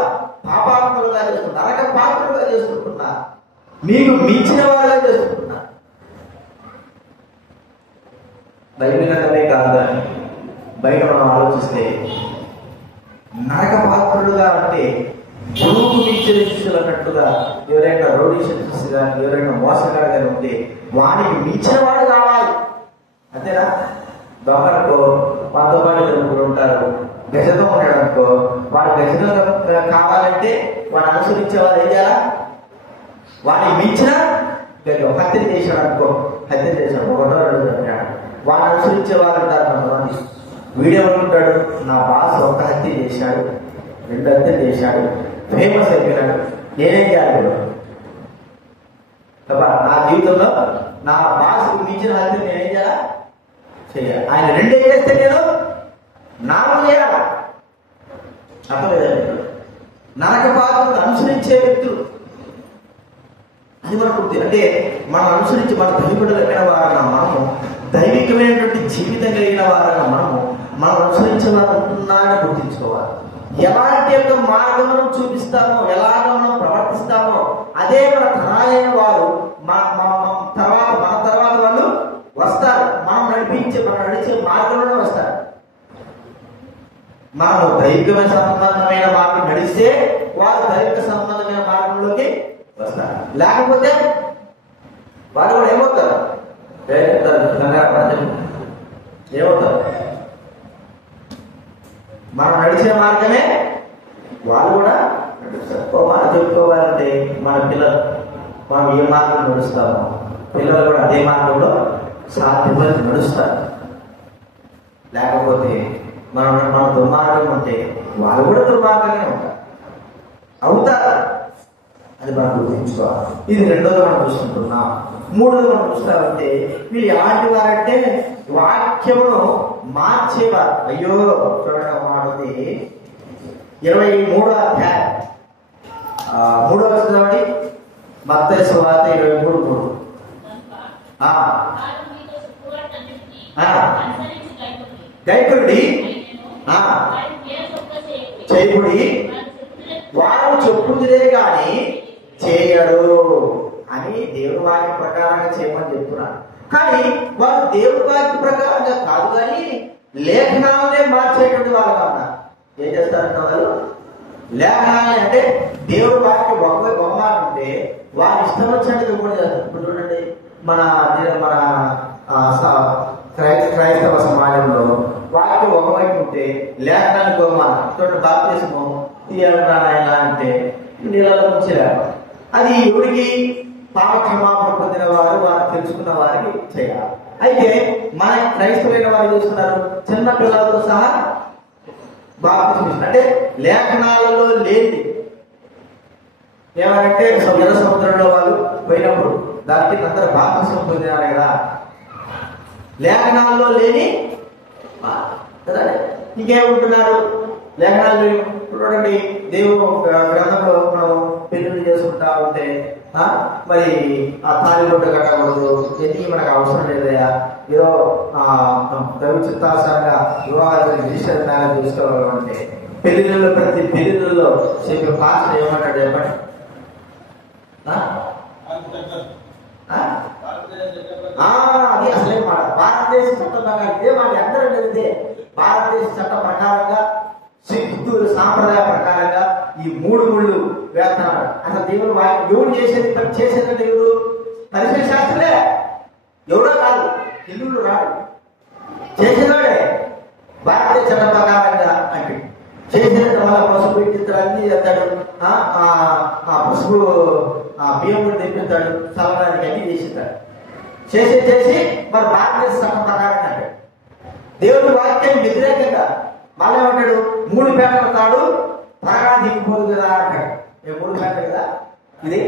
పాపాత్ములుగా చేస్తున్నారు, నరక పాత్రులుగా చేసుకుంటున్నారు. మీకు మించిన వారుగా చేసుకుంటున్నారు. బైబిల్ గ్రంథమే కాదు కానీ బయట మనం ఆలోచిస్తే నరక పాత్రులుగా అంటే గురువుకు మించిన శిష్యులు అన్నట్టుగా ఎవరైనా రౌడీ శిష్యులు కానీ ఎవరైనా మోసగాడు కానీ ఉంటే వానికి మించిన వాడు కావాలి. అంతేనా? దొంగనుకో మనతో పాటు దొంగలు ఉంటారు. గజదం ఉన్నాడు అనుకో, వాడు గజదం కావాలంటే వాడు అనుసరించే వాళ్ళు ఏం చేయాలా? వాడిని మించిన హత్య చేశాడు అనుకో, హత్య చేశాడు, ఒకటో రెండు చంపాడు, వాడిని అనుసరించే వాళ్ళు ఉంటారు. కొంతమంది వీడియో ఉంటాడు, నా బాస్ ఒక హత్య చేశాడు, 2 హత్యలు చేశాడు, ఫేమస్ అయిపోయినాడు, నేనేం చేయాలి? నా జీవితంలో నా బాస్ మించిన హత్య నేనేం చేయాలా? చేయాలి. ఆయన 2 చేస్తే నేను 4 చేయాలి. అప్పలేదండి. నరక పాత్రను అనుసరించే వ్యక్తులు అది మనకు అంటే మనం అనుసరించి మన దైవబిడ్డలైన వారన్నా మనము, దైవికమైనటువంటి జీవితం కలిగిన వారన్నా మనము మనం అనుసరించే వారు ఉంటున్నారని గుర్తించుకోవాలి. ఎలాంటి యొక్క మార్గమును చూపిస్తామో, ఎలాగ మనం ప్రవర్తిస్తామో అదే మన తరాలైన వారు మన తర్వాత వాళ్ళు వస్తారు. మనం నడిచే మార్గంలోనే వస్తారు. మనము దైవిక సంబంధమైన మార్గం నడిస్తే వారు దైవిక సంబంధమైన మార్గంలోకి వస్తారు. లేకపోతే వారు కూడా ఏమవుతారు? ఏమవుతారు? మనం నడిచిన మార్గమే వాళ్ళు కూడా మనం చెప్పుకోవాలంటే మన పిల్లలు మనం ఏ మార్గం నడుస్తామో పిల్లలు కూడా అదే మార్గంలో సాధ్యత నడుస్తారు. లేకపోతే మన దుర్మార్గం ఉంటే వాళ్ళు కూడా దుర్మార్గంగానే అవుతారు. అది మనం గుర్తించుకోవాలి. ఇది రెండోది మనం చూసుకుంటున్నాం. మూడోది మనం చూస్తామంటే వీళ్ళు ఎలాంటి వారంటే వాక్యమును మార్చేవారు. అయ్యో చూడడం మాటది 23వ అధ్యాయం 3వ వచనం మత్తయి సువార్త 23:3. గైకుడి చేయకుడి వారు చెప్పుదిరే గాని చేయడు అని దేవుని వాక్య ప్రకారంగా చేయమని చెప్తున్నారు. కానీ వారు దేవుని వాక్య ప్రకారంగా కాదు కానీ లేఖనాలనే మార్చేటువంటి వాళ్ళు అన్నారు. ఏం చేస్తారంటే వాళ్ళు లేఖనాలే అంటే దేవుడి వాక్య బొమ్మ ఉంటే వారు ఇష్టం వచ్చినట్టు కూడా చేస్తారు. ఇప్పుడు చూడండి మన క్రైస్తవ సమాజంలో వాక్యం ఒకవైపు ఉంటే లేఖనానికి బహుమానం చూడండి బాప్తిస్మము తీయాలన్నా అంటే నీళ్ళలో ముంచేయాలి. అది ఎవరికి పాపక్షమాపణ పొందిన వారు తెలుసుకున్న వారికి చేయాలి. అయితే మన క్రైస్తవులైన వారు చూస్తున్నారు చిన్న పిల్లలతో సహా బాప్తిస్మం అంటే లేఖనాలలో లేని ఏమంటే ఎర్ర సముద్రంలో వాళ్ళు పోయినప్పుడు దానికి అందరూ బాప్తిస్మం పొందినారు కదా. లేఖనాల్లో లేని కదా ఇంకేముంటున్నారు లేఖనాలు చూడండి. దేవుడు గ్రంథంలో మనం పెళ్లి చేసుకుంటా ఉంటే మరి ఆ తాళి రోడ్డు కట్టకూడదు, ఎందుకు మనకు అవసరం లేదయా, ఏదో దైవ చిత్తానుసారంగా వివాహాలు రిజిస్టర్ మ్యారేజ్ చేసుకోవాలంటే పెళ్లిళ్ళలో ప్రతి పెళ్లిళ్ళలో చెప్పే పాస్టర్ ఏమంటాడు చెప్పండి? అది అసలే మాట. భారతదేశ చట్టం ప్రకారం ఇదే మాట అందరూ జరిగితే భారతదేశ చట్టం ప్రకారంగా హిందువుల సాంప్రదాయ ప్రకారంగా ఈ 3 ముళ్ళు వేస్తున్నాడు. అసలు దేవుడు ఎవరు చేసేదంటే ఎవరు? పరిసర శాస్త్రులే, ఎవరో కాదు, ఇల్లు రాడు, చేసేవాడే భారతీయ చట్ట ప్రకారంగా అంటే చేసేది వల్ల పసుపు పెట్టిస్తాడు, చేస్తాడు, పసుపు బియ్యం కూడా తెప్పిస్తాడు, చల్లడానికి అన్ని చేసిస్తాడు. చేసి మరి భారతదేశ చట్టం ప్రకారంగా అంటే దేవుడి వాక్యం వ్యతిరేకంగా మళ్ళీ ఏమంటాడు? 3 పేటల తాడు త్వరగా దిగిపోదు కదా అంటాడు. 3 పేటలు కదా ఇది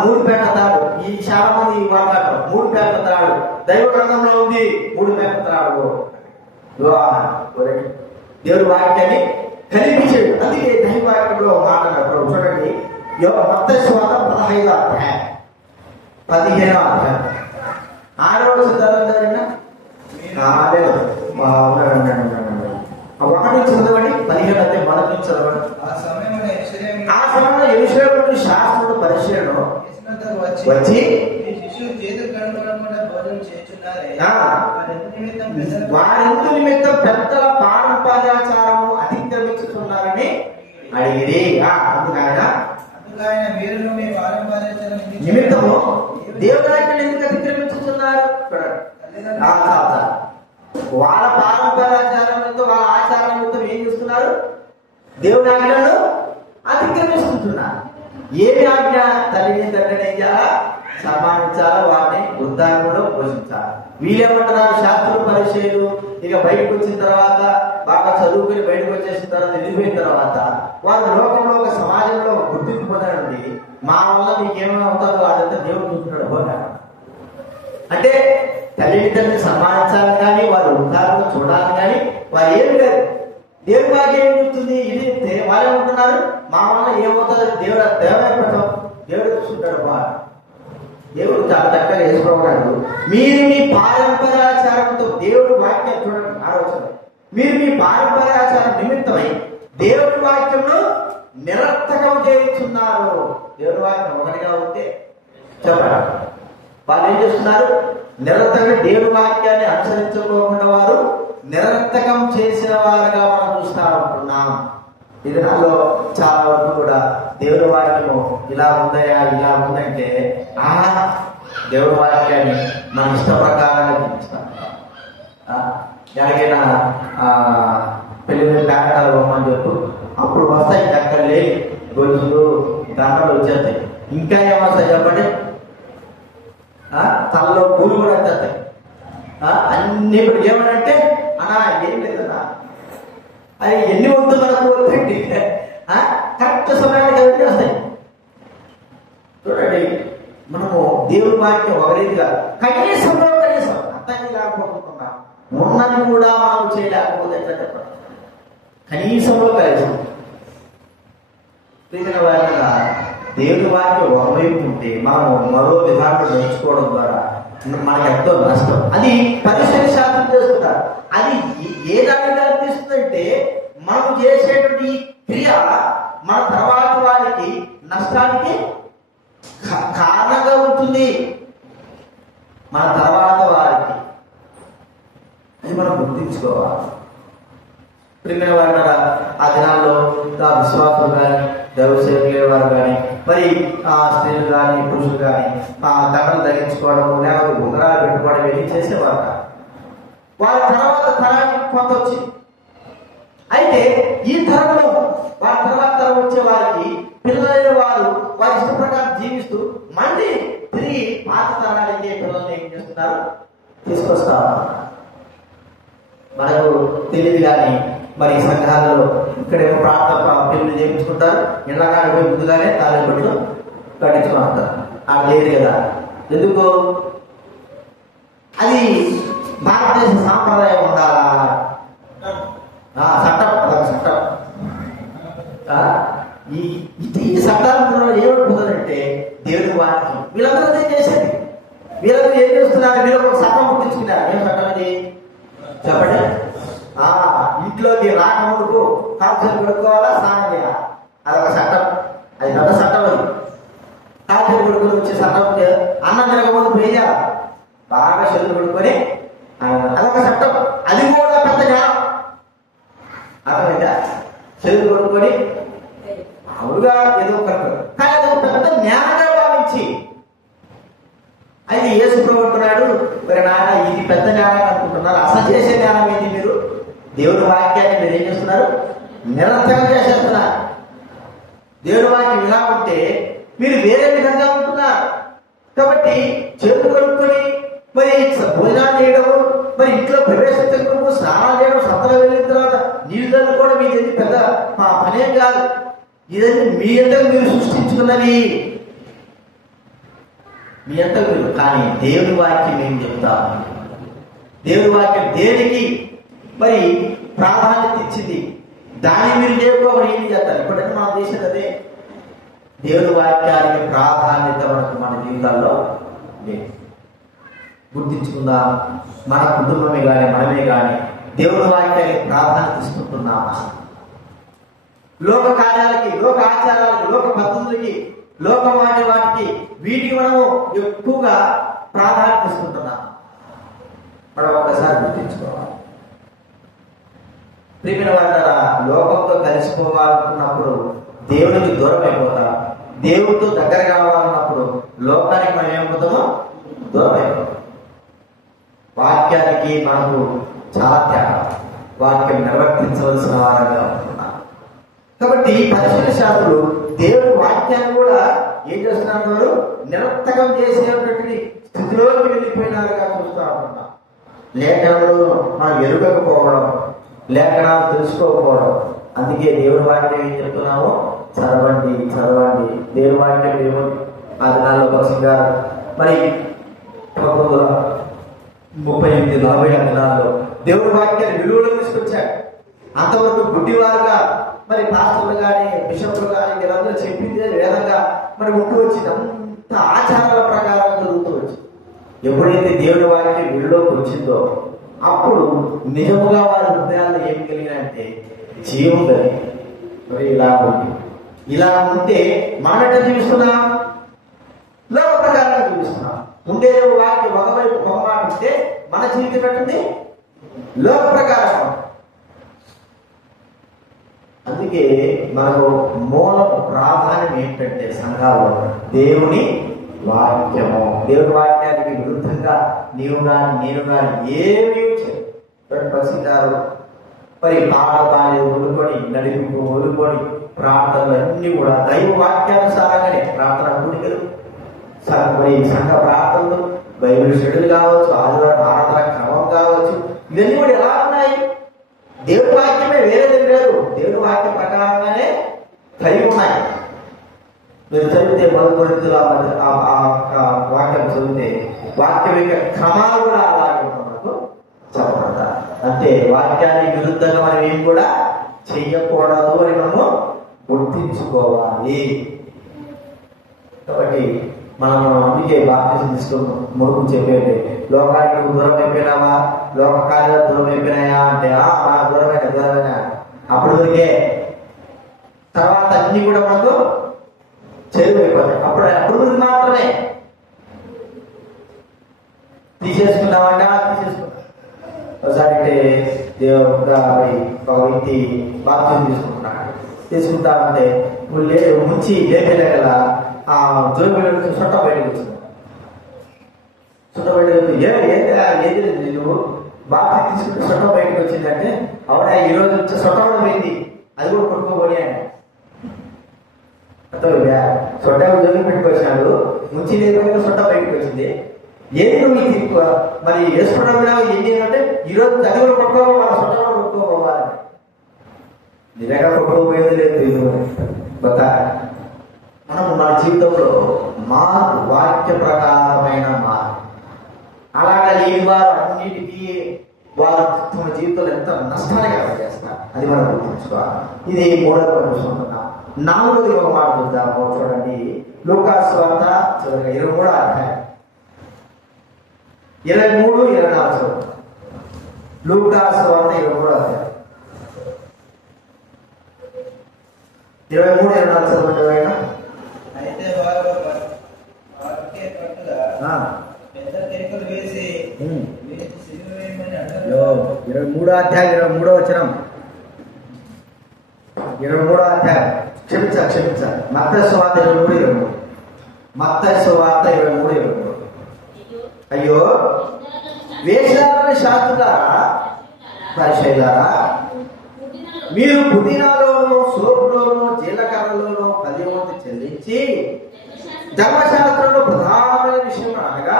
3 పేటల తాడు. ఈ చాలా మంది మాట్లాడతారు 3 పేటల తాడు దైవ గ్రంథంలో ఉంది. 3 పేటల తాడు దేవుడి వాక్యాన్ని కనిపించాడు. అందుకే దైవ వాక్యంలో మాట్లాడారు. చూడండి మత్తయి సువార్త 15వ అధ్యాయం 15వ అధ్యాయం 6వ వచనం ఒకటి చదవండి. 15 అధ్యాయం 1 నుంచి చదవండి. ఆ సమయంలో యెరూషలేము శాస్త్రుడు పరిశీలన వచ్చి వారిందు నిమిత్తం పెద్దల పారంపర్యాచారము అతిక్రమించుతున్నారని అడిగిరి. నిమిత్తము దేవుని ఎందుకు అతిక్రమించుతున్నారు? వాళ్ళ పారంపర్యాచారంతో వాళ్ళ ఆచారంతో ఏం చేస్తున్నారు? దేవుని ఆజ్ఞలను అతిక్రమిస్తున్నారు. ఏమి ఆజ్ఞ? తల్లిని తండ్రిని ఏం చేయాలా? సన్మానించాలా, వాటిని వృద్ధాంగంలో పోషించాలి. వీళ్ళేమంటున్నారు? శాస్త్రులు పరిచయులు ఇక బయటకు వచ్చిన తర్వాత బాగా చదువుకుని బయటకు వచ్చేసిన తర్వాత వెళ్ళిపోయిన తర్వాత వారు లోకంలో ఒక సమాజంలో గుర్తింపు పొందడండి. మా వల్ల మీకేమవుతారో అదంతా దేవుడు చూస్తున్నాడు పోగా అంటే తల్లిదండ్రులను సన్మానించాలని కానీ వారు వృద్ధాలను చూడాలని కానీ వారు ఏమి లేదు. దేవుడి వాక్యం ఏం చెప్తుంది? ఇది చెప్తే వాళ్ళు ఏమంటున్నారు? మా వల్ల ఏమవుతుంది? దేవుడు చూసుకుంటాడు. దేవుడు చాలా చక్కగా వేసుకోవడానికి మీరు మీ పారంపర్యాచారంతో దేవుడు వాక్యం చూడండి. ఆలోచన మీరు మీ పారంపర్యాచారం నిమిత్తమై దేవుని వాక్యమును నిరర్థకం చేస్తున్నారు. దేవుని వాక్యం ఒకటిగా ఉంటే చెప్పండి, వాళ్ళు ఏం చేస్తున్నారు? నిరర్థక దేవుని వాక్యాన్ని అనుసరించుకోకుండా వారు నిరర్థకం చేసిన వారుగా మనం చూస్తా ఉంటున్నాం. ఈ దినాల్లో చాలా వరకు కూడా దేవుని వాక్యము ఇలా ఉందయా, ఇలా ఉందంటే దేవుని వాక్యాన్ని మన ఇష్ట ప్రకారంగా చూపిస్తాం. ఎలాగైనా పెళ్లి ప్యాకెటాలు ఇవ్వమని చెప్పు, అప్పుడు వస్తాయి చక్కలే గొలుసులు దండలు వచ్చేస్తాయి. ఇంకా ఏమొస్తాయి చెప్పండి? తలలో పూలు కూడా వచ్చేస్తాయి. అన్ని ఇప్పుడు ఏమనంటే ఏం లేదన్నా, అది ఎన్ని వద్దు మనకు వద్దండి, కరెక్ట్ సమయానికి అవి వస్తాయి. చూడండి, మనము దేవుని వాక్యం ఒక రీతిగా కనీసం అర్థం లేకపోతున్నాం, ఉన్నది కూడా మనం చేయలేకపోతే ఎట్లా చెప్పండి? కనీసంలో కనీసం వారిగా దేవుని వాక్యం ఒకవైపు ఉంటే మనం మరో విధానం నేర్చుకోవడం ద్వారా మనకు ఎంతో నష్టం. అది పరిసర శాస్త్రం చేస్తున్నారు. అది ఏ దానిగా అనిపిస్తుందంటే మనం చేసేటువంటి క్రియ మన తర్వాత వారికి నష్టానికి కారణంగా ఉంటుంది. మన తర్వాత వారికి అది మనం గుర్తించుకోవాలి. ప్రియమైన వారు, ఆ దినాల్లో విశ్వాసులు కానీ దైవసేవకులే వారు కానీ మరి స్త్రీలు కానీ పురుషులు కానీ దండలు ధరించుకోవడం లేకపోతే ఉంగరాలు పెట్టుకోవడం ఏది చేసేవారు కాదు. వాళ్ళ తర్వాత తరానికి కొంత వచ్చింది. అయితే ఈ తరంలో వాళ్ళ తర్వాత తరం వచ్చే వారికి పిల్లలైన వారు వారి ఇష్ట ప్రకారం జీవిస్తూ మళ్ళీ తిరిగి పాత తరానికి పిల్లల్ని ఏం చేస్తున్నారు? తీసుకొస్తారు. మనకు తెలియదు కానీ మరి సంఘాలలో ఇక్కడేమో ప్రార్థన పెళ్లి చేయించుకుంటారు, ఇళ్ళగానే పోయి ముందుగానే తాళిబొట్లు కట్టించుకుంటారు. అది లేదు కదా. ఎందుకు? అది భారతదేశ సాంప్రదాయం ఉండాలా? చట్టం చట్టం ఈ చట్టాలు ఏమనుకుంటుందంటే దేవుని వాక్యం వీళ్ళందరూ ఏం చేసేది, వీళ్ళందరూ ఏం చేస్తున్నారు? వీళ్ళు ఒక చట్టం పుట్టించుకున్నారు. ఏం చట్టం ఇది చెప్పండి? ఇంట్లోకి రాకముందుకు కాల్చలు కొడుకోవాలా, స్నానం చేయాలి. అదొక చట్టం. అది పెద్ద చట్టం. అది కాల్చలు కొడుకుని వచ్చే చట్టం. అన్నం తినకముందు వేయాలి, బాగా చెల్లు కొడుకొని అదొక చట్టం. అది కూడా పెద్ద జ్ఞానం. అర్థమైందా? చెల్లు కొడుకొని మామూలుగా ఏదో కరెక్ట్, కానీ అదొక పెద్ద జ్ఞానంగా భావించి అయితే యేసు ప్రభువున్నాడు, మరి నాయన ఇది పెద్ద జ్ఞానం అనుకుంటున్నారు. అసలు చేసే జ్ఞానం ఏంటి? మీరు దేవుని వాక్యాన్ని మీరు ఏం చేస్తున్నారు? నిరంతరం చేసేస్తున్నారు. దేవుని వాక్యం ఇలా ఉంటే మీరు వేరే విధంగా ఉంటున్నారు. కాబట్టి చేతులు కడుక్కొని మరి భోజనాలు చేయడము, మరి ఇంట్లో ప్రవేశించడము, స్నానాలు చేయడం, సంతలో వెళ్ళిన తర్వాత నీళ్ళు చల్లుకోవడం కూడా ఇది పెద్ద పనేం కాదు. ఇదంతా మీ అంతా మీరు సృష్టించుకున్నది, మీ అంతా మీరు. కానీ దేవుని వాక్యం ఏం చెప్తారు? దేవుని వాక్యం దేనికి మరి ప్రాధాన్యత ఇచ్చింది? దాన్ని మీరు చేయకపోవడం ఏం చేస్తారు? ఇప్పుడంటే మనం చేసేది అదే. దేవుని వాక్యానికి ప్రాధాన్యత మన జీవితాల్లో లేదు. గుర్తించుకుందాం. మన కుటుంబమే కానీ మనమే కానీ దేవుని వాక్యానికి ప్రాధాన్యత ఇస్తుంటున్నామా? లోక కార్యాలకి, లోక ఆచారాలకి, లోక పద్ధతులకి, లోకవాణి వాటికి వీటికి మనము ఎక్కువగా ప్రాధాన్యత ఇస్తుంటున్నాం. మనం ఒకసారి గుర్తించుకోవాలి. ప్రియమైన వారందరూ, లోకంతో కలిసిపోవాలనుకున్నప్పుడు దేవునికి దూరం అయిపోతాం. దేవుడితో దగ్గర కావాలన్నప్పుడు లోకానికి మనం ఏమైపోతామో దూరం అయిపోతాం. వాక్యానికి మనకు చాలా తేడా. వాక్యం నిర్వర్తించవలసిన వారంగా ఉంటున్నాం. కాబట్టి పరిశుద్ధ శాస్త్రులు దేవుని వాక్యాన్ని కూడా ఏం చేస్తున్నారు? వారు నిరర్థకం చేసేటువంటి స్థితిలోకి వెళ్ళిపోయినారుగా చూస్తూ ఉంటున్నాం. లేఖనాలు మనం ఎరుగకపోవడం, లేఖనాలు తెలుసుకోకపోవడం. అందుకే దేవుని వాక్యం ఏం చెప్తున్నామో చదవండి చదవండి. దేవుని వాక్యం ఏమో ఆ దినాల్లో బస్సుగా మరి 1938-40 దినాల్లో దేవుని వాక్యాన్ని విలువలో తీసుకొచ్చాడు. అంతవరకు గుడ్డివారుగా మరి పాస్టర్లు కానీ బిషప్లు కానీ వీళ్ళందరూ చెప్పింది వేదంగా మరి ఉంటూ వచ్చింది. అంత ఆచారాల ప్రకారం జరుగుతూ వచ్చింది. ఎప్పుడైతే దేవుని వాక్యం విలువలోకి వచ్చిందో అప్పుడు నిజముగా వారి హృదయాల్లో ఏం కలిగినంటే జీవం కలిగి మరి ఇలా ఉంటే మనట జీవిస్తున్నాం, లోక ప్రకారంగా జీవిస్తున్నాం. ఉండేది వాక్యం ఒకవైపు ఒక మాట ఉంటే మన జీవితం ఎట్టుంది? లోక ప్రకారం. అందుకే మనకు మూల ప్రాధాన్యం ఏంటంటే సంఘాల్లో దేవుని వాక్యము. దేవుని వాక్యానికి విరుద్ధంగా నీవు కానీ నేను కానీ ఏమీ పరిస్థితారు. మరి పాటలు వదులుకొని, నడిపి వదులుకొని, ప్రార్థనలు అన్ని కూడా దైవ వాక్యానుసారంగానే ప్రార్థన కూడికలు, మరి సంఘ ప్రార్థనలు, బైబిల్ షెడ్యూల్ కావచ్చు, ఆదివారం ఆరాధన క్రమం కావచ్చు, ఇవన్నీ కూడా ఎలా ఉన్నాయి? దేవుడి వాక్యమే, వేరేది లేదు. దేవుడి వాక్య ప్రకారంగానే కలిగి ఉన్నాయి. మీరు చదివితే మొదటి వాక్యం చదివితే వాక్యం యొక్క క్రమాలు కూడా అలాగే మనకు చెప్పబడతారు. అంటే వాక్యానికి విరుద్ధంగా మనం ఏం కూడా చెయ్యకూడదు అని మనము గుర్తించుకోవాలి. కాబట్టి మనం అందుకే బాప్తిజం తీసుకున్నాం. మురుగు చెప్పేది లోకానికి దూరం అయిపోయినావా, లోక కార్యాలు దూరం అయిపోయినాయా అంటే దూరమైన అప్పుడు వరకే, తర్వాత అన్ని కూడా మనకు చేరువైపోతాయి. అప్పుడు మాత్రమే తీసేసుకున్నామంటే తీసేసుకున్నాం. ఒకసారి అంటే ఒక వ్యక్తి బాప్తిజం తీసుకుంటా ఉంటే ముంచి లేపేలే కదా ఆ జోబిలో చుట్ట బయటకు వచ్చింది. చుట్ట బయటకు ఏది నువ్వు బాప్తిజం తీసుకుంటే చుట్ట బయటకు వచ్చిందంటే అవునా ఈ రోజు చుట్ట కూడా పోయింది, అది కూడా కొట్టుకోబోయి ఆయన సొట్ట ఉద్యోగం పెట్టుకొచ్చినాడు, ముంచి లేకపోయినా సొట్ట బయటకు వచ్చింది. ఏది నువ్వు ఇది మరి వేసుకోవడం ఏంటి అంటే ఈరోజు చదువులు కొట్టుకోవాలి, మన సొట్ట కూడా కొట్టుకోవాలి. నిజంగా కొట్టుకోపోయేది లేదు. ఇది మనం మన జీవితంలో మార్పు, వాక్య ప్రకారమైన మార్పు. అలాగా లేని వారు అన్నిటికీ వారు తమ జీవితంలో ఎంత నష్టాన్ని కలగజేస్తారు అది మనం గుర్తుంచుకోవాలి. ఇది మూడవ చూసుకుంటున్నాం. నాలుగోది ఒక మాట చూద్దాము. చూడండి, లూకాసు వార్త 23వ అధ్యాయం 23, 24. లూకాసు వార్త 23వ అధ్యాయం 23, 24 చదవండి. అయితే వారు వారికే పట్టుగా పెద్ద కేకలు వేసి 23వ అధ్యాయం 23వ వచనం. 23వ అధ్యాయం క్షమించాలి. మత్తయి సువార్త 23:23. మత్తయి సువార్త 23:23. అయ్యో వేషధారుల శాస్త్రులారా, పరిసయ్యులారా, మీరు పుదీనాలోను, సోపులోను, జీలకర్రలోను 10వ వంతు చెల్లించి ధర్మశాస్త్రంలో ప్రధానమైన విషయం అనగా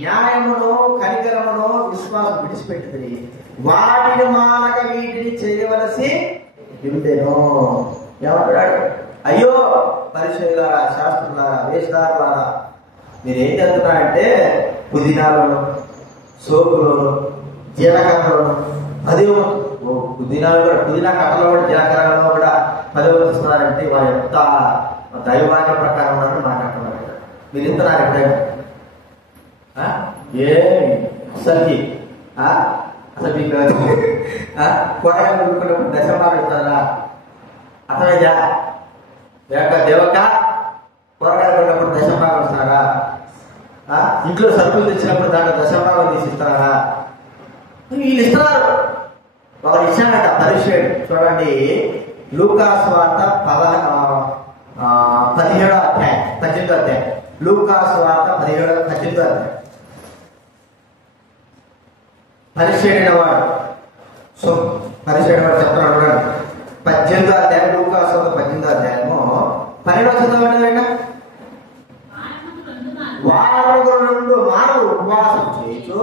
న్యాయమును, కనికరమును, విశ్వాసం విడిచిపెట్టింది. వాటిని మానక వీటిని చేయవలసి ఉండెను. ఏమంటాడు? అయ్యో పరిసయ్యులారా, శాస్త్రులారా, వేషధారులారా, మీరేం చేస్తున్నారంటే పుదీనాలను, సోపులోను, జీలకర్రలోను 10వ వంతు, పుదీనాలు కూడా, పుదీనా కట్టలో కూడా, జీలకర్రలో కూడా 10వ వంతు ఇస్తున్నారంటే వారి ఎంత దైవాన్ని ప్రకారం మాట్లాడుతున్నారు. మీరు ఇస్తున్నారు ఎప్పుడైనా? అసలు మీకు కూరగాయలు కొనుక్కున్నప్పుడు దశమాలు ఇస్తారా? అసలు దేవక కూరగాయలు కొన్నప్పుడు దశమాలు ఇస్తారా? ఇంట్లో సరుకులు తెచ్చినప్పుడు దాంట్లో దశమాలు తీసిస్తారా? వీళ్ళు ఇస్తున్నారు. ఒకరు ఇచ్చాడట పరిచయం. చూడండి, లూకాసు వార్త 17వ అధ్యాయం 18వ అధ్యాయం. లూకాసు వార్త 18వ అధ్యాయం. పరిచయమైన వాడు చెప్తున్నాడు. 18వ అధ్యాయం లూకాసు వార్త 18వ అధ్యాయము 12వ చదవండి. వారు 2 మార్లు ఉపవాసం చేయొచ్చు,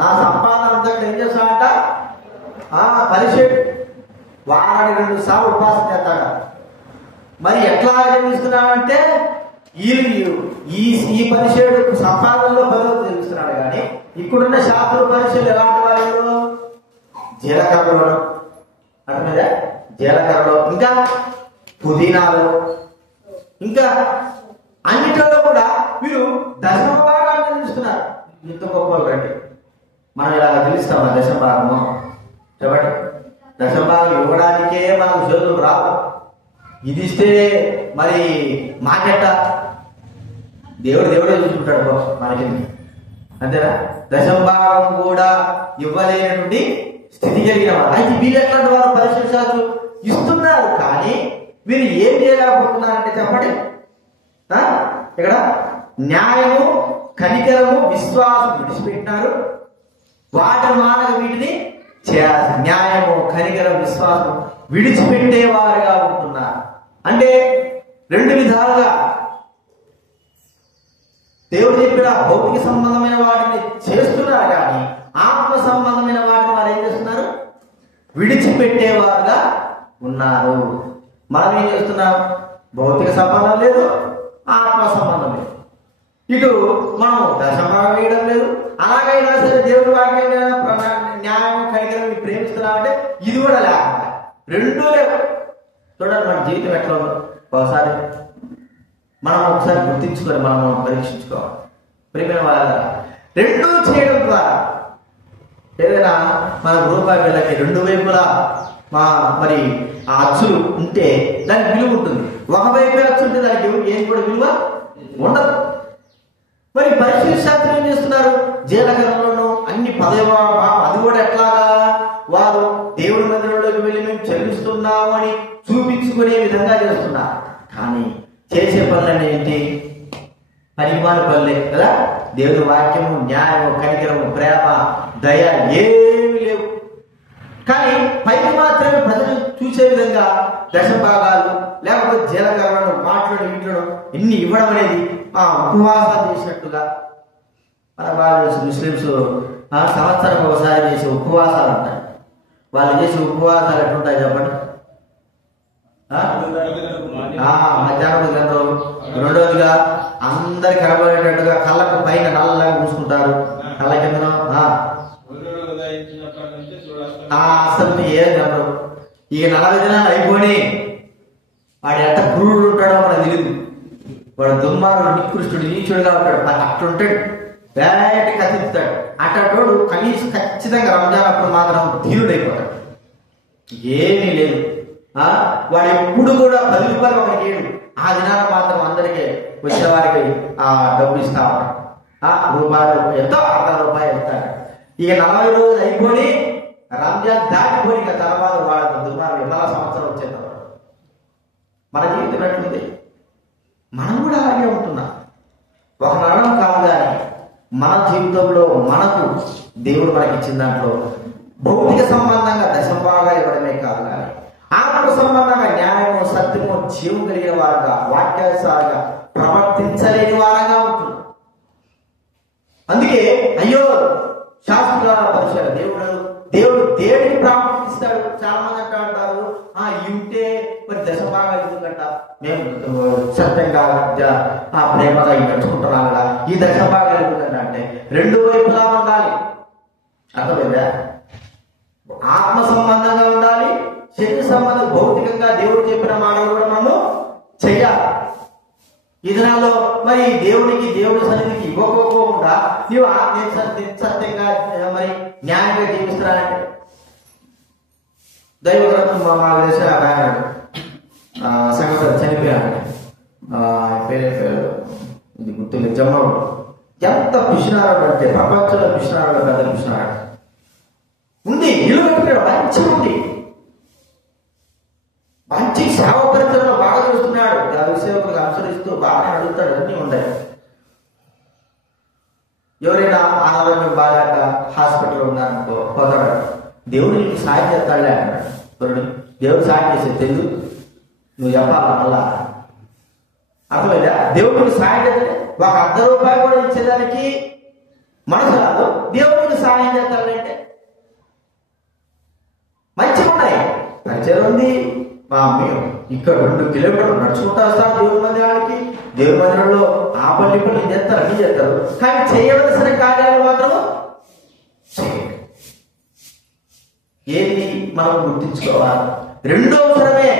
నా సంపాదన అంతా ఏం చేస్తాడంట? పరిచయం. వారానికి 2 సార్లు ఉపవాసం చేస్తాడు. మరి ఎట్లా తెలుస్తున్నామంటే ఈ పరిచయుడు సంపాదనలో పదవి తెలుస్తున్నాడు. కానీ ఇక్కడున్న శాస్త్ర పరిచయలు ఎలాంటి వాళ్ళు? జీలకర్రలో అంటే జీలకర్రలో, ఇంకా పుదీనాలో, ఇంకా అన్నిటిలో కూడా వీరు దశమ భాగాన్ని అందిస్తున్నారు. ఇంత గొప్పలు రండి, మనం ఇలా తెలుస్తామా దశమ భాగము? చెప్పండి. దశమ భాగం ఇవ్వడానికే మనకు చేతులు రావు. ఇది ఇస్తే మరి మాకెట్ట? దేవుడే చూసుకుంటాడు మనకి, అంతేనా? దశమ భాగం కూడా ఇవ్వలేనటువంటి స్థితి కలిగిన వారు. అయితే వీళ్ళు ఎట్లాంటి వారు? పరిశుద్ధ శాస్త్రం ఇస్తున్నారు, కానీ వీరు ఏం చేయలేకపోతున్నారంటే చెప్పండి. ఇక్కడ న్యాయము, కనికరము, విశ్వాసం విడిచిపెట్టినారు. వాటి మానక వీటిని చేయాలి. న్యాయము, కనికరం, విశ్వాసం విడిచిపెట్టేవారుగా ఉంటున్నారు. అంటే రెండు విధాలుగా దేవుడు చెప్పిన భౌతిక సంబంధమైన వాటిని చేస్తున్నారు, కానీ ఆత్మ సంబంధమైన వాటిని వారు ఏం చేస్తున్నారు? విడిచిపెట్టేవారుగా ఉన్నారు. మనం ఏం చేస్తున్నాం? భౌతిక సంబంధం లేదు, ఆత్మ సంబంధం లేదు. ఇటు మనం దశభాగం వేయడం లేదు. అలాగైనా సరే దేవుడి వాక్యం న్యాయం, కనికరం ప్రేమిస్తున్నామంటే ఇది కూడా లేకుండా రెండూ లేవు. చూడండి మన జీవితం ఎట్లా ఉందో ఒకసారి మనం గుర్తించుకొని మనం పరీక్షించుకోవాలి. ప్రేమైన వాళ్ళ రెండూ చేయడం ద్వారా ఏదైనా మన రూపాయి పిల్లకి రెండు వైపులా మరి ఆ అచ్చులు ఉంటే దానికి విలువ ఉంటుంది. ఒకవైపు అచ్చు ఉంటే దానికి ఏం కూడా విలువ ఉండదు. మరి పరిశుద్ధ శాస్త్రం ఏం చేస్తున్నారు? జీలకర్రలను అన్ని పదవా అది కూడా ఎట్లాగా వారు దేవుడి మందిరంలోకి వెళ్ళి మేము చెల్లిస్తున్నాము అని చూపించుకునే విధంగా చేస్తున్నారు. కానీ చేసే పనులన్నీ ఏంటి? పరిమాణ పనులే కదా. దేవుడి వాక్యము, న్యాయము, కనికరము, ప్రేమ, దయ ఏమి లేవు. కానీ పైకి మాత్రమే ప్రజలు చూసే విధంగా దశభాగాలు లేకపోతే జీలకర్రలను మాట్లాడి వీటిలో ఇన్ని ఇవ్వడం అనేది ఉపవాసాలు చేసినట్టుగా. మన బాగా ముస్లిమ్స్ సంవత్సరం ఒకసారి చేసే ఉపవాసాలు ఉంటాయి. వాళ్ళు చేసే ఉపవాసాలు ఎట్లుంటాయి చెప్పండి? మధ్యాహ్నం గంటలు, రెండోదిగా అందరికి కనబడేటట్టుగా కళ్ళకు పైన నల్లగా పూసుకుంటారు. కళ్ళ కింద అసలు ఏం కనరు. ఈ 40 దినాలు అయిపోయి వాడు ఎంత క్రూరుడు ఉంటాడో మనకు తెలియదు. వాడు దుర్మార్గుడు, నికృష్టుడు, నీచుడుగా ఉంటాడు. అట్లుంటాడు, వేట కత్తిస్తాడు. అట్టోడు కనీసం ఖచ్చితంగా రంజాన్ అప్పుడు మాత్రం ధీరుడైపోతాడు. ఏమీ లేదు. వాడు ఎప్పుడు కూడా 10 రూపాయలు ఒకరికి ఏడు. ఆ దినాన మాత్రం అందరికీ వచ్చే వారికి డబ్బు ఇస్తా ఉంటాడు. రూపాయలు ఎంతో ₹1 ఇస్తాడు. ఇక 40 రోజులు అయిపోయి రంజాన్ దాటిపోయి ఇక తర్వాత వాడు దుర్మార్గుడు చాలా సంవత్సరం వచ్చేది. మన జీవితం ఎట్లుంది? మనం కూడా అలాగే ఉంటున్నాం. ఒక మరణం కాదు, కానీ మన జీవితంలో మనకు దేవుడు మనకి ఇచ్చిన దాంట్లో భౌతిక సంబంధంగా దశభాగా ఇవ్వడమే కాదు, కానీ ఆత్మ సంబంధంగా న్యాయము, సత్యము, జీవం కలిగిన వారుగా, వాక్యానుసారంగా ప్రవర్తించలేని వారంగా ఉంటున్నాం. అందుకే అయ్యో శాస్త్రాల పరిచయం దేవుడు దేనికి ప్రాముఖ్యత ఇస్తాడు? చాలా మంది అంటారు ఉంటే మరి దశభాగా ఎందుకంట, మేము సత్యంగా ప్రేమగా నడుచుకుంటున్నాం కదా, ఈ దశభాగా ఎందుకంట అంటే రెండు వైపులా ఉండాలి. అర్థమైందా? ఆత్మ సంబంధంగా ఉండాలి, శరీర సంబంధం భౌతికంగా దేవుడు చెప్పిన మాటలు కూడా మనం చెయ్యాలి. ఈ దినాల్లో మరి దేవుడి సన్నిధికి ఇవ్వకోకుండా నీవు సత్యంగా మరి న్యాయంగా జీవిస్తున్నానంటే దైవ గ్రంథం మా దేశ సంగతి చనిపోయాడు. పేరు ఇది గుర్తులేదు. జమ్మడు ఎంత పిచ్చినారాడు అంటే ప్రపంచంలో పిచ్చినారాడు, పెద్ద పిచ్చినారాడు ఉంది. ఇల్లు కట్టినాడు, మంచి ఉంది, మంచి సేవ పరిచయంలో బాగా చూస్తున్నాడు. సేవకులకు అనుసరిస్తూ బాగా అడుగుతాడు, అన్నీ ఉన్నాయి. ఎవరైనా ఆరోగ్యం బాగాక హాస్పిటల్లో ఉన్నారనుకో పోతాడు, దేవుడు నీకు సాయం చేస్తాడులే అన్నాడు. దేవుడు సాయం చేసే తెలుగు నువ్వు చెప్పాలా మళ్ళా? అర్థమైందా? దేవుడికి సాయం చేస్తే ఒక ₹1 కూడా ఇచ్చేదానికి మనసు రాదు. దేవుడికి సాయం చేస్తాడంటే మంచిగా ఉన్నాయి. పరిచయం ఉంది. ఇక్కడ 2 కిలోమీటర్లు నడుచుకుంటూ వస్తారు దేవుడి మందిరానికి. దేవుడి మందిరంలో ఆ పని చేస్తారు, అన్ని చేస్తారు, కానీ చేయవలసిన కార్యాలు మాత్రం ఏది మనం గుర్తించుకోవాలి. రెండో అవసరమే,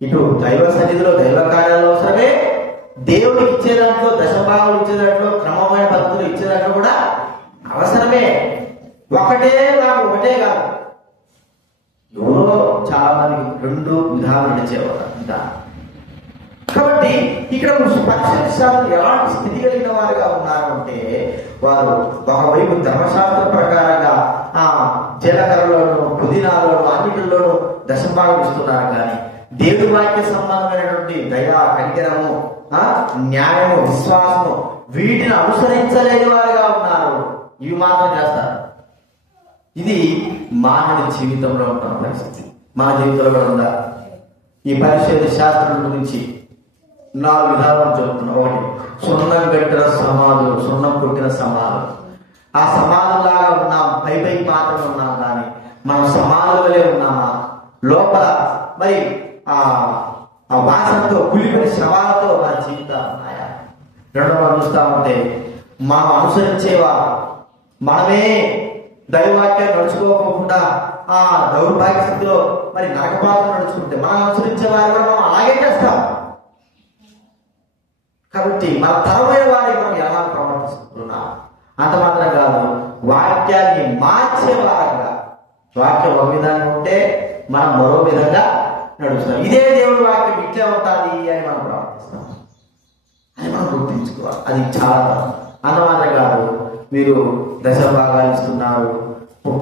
ఇటు దైవ సన్నిధిలో దైవ కార్యాలు అవసరమే, దేవుడికి ఇచ్చే దాంట్లో, దశభాగాలు ఇచ్చే దాంట్లో, క్రమమైన పద్ధతులు ఇచ్చే దాంట్లో కూడా అవసరమే. ఒకటే కాదు. ఎవరో చాలా మంది రెండు విధాలు నడిచేవారు అంట. కాబట్టి ఇక్కడ పరిశుద్ధ శాస్త్రం ఎలాంటి స్థితి కలిగిన వారుగా ఉన్నారు అంటే, వారు ఒకవైపు ధర్మశాస్త్ర ప్రకారంగా జీలకర్రలోను, పుదీనాలోను, అన్నిటిలోనూ దశభాగం ఇస్తున్నారు. కానీ దేవుడి వాక్య సంబంధమైనటువంటి దయా, కనికరము, న్యాయము, విశ్వాసము వీటిని అనుసరించలేని వారుగా ఉన్నారు. ఇవి మాత్రం చేస్తారు. ఇది మానవుడి జీవితంలో ఉన్న పరిస్థితి. మన జీవితంలో కూడా ఉందా? ఈ పరిశుద్ధ శాస్త్రం గురించి 4 విధాలు చెప్తున్నాం. ఒకటి, సున్నం కట్టిన సమాధులు, సున్నం కొట్టిన సమాధులు. ఆ సమాధులాగా ఉన్నాం, పైకి మాత్రమే ఉన్నాం, కానీ మనం సమాధులే ఉన్నామా? లోపల మరి ఆ వాసనతో కులిపిన శవాలతో మన జీవితాలు ఉన్నాయా? రెండవ చూస్తా ఉంటే, మనం అనుసరించేవా, మనమే దైవవాక్యాన్ని నడుచుకోకుండా ఆ దౌర్భాగ్య స్థితిలో మరి నరకపాత్ర నడుచుకుంటే మనం అనుసరించే వారు కూడా మనం అలాగే చేస్తాం. కాబట్టి మన తరమైన వారికి మనం ఎలా ప్రవర్తిస్తున్నాం? అంత మాత్రం కాదు, వాక్యాన్ని మార్చేవారుగా, వాక్యం ఒక విధంగా ఉంటే మనం మరో విధంగా నడుస్తాం. ఇదే దేవుడి వాక్యం ఇట్లే ఉంటుంది అని మనం ప్రవర్తిస్తాం. అని మనం గుర్తించుకోవాలి. అది చాలా. అంత మాత్రం కాదు, మీరు దశభాగాలు ఇస్తున్నారు,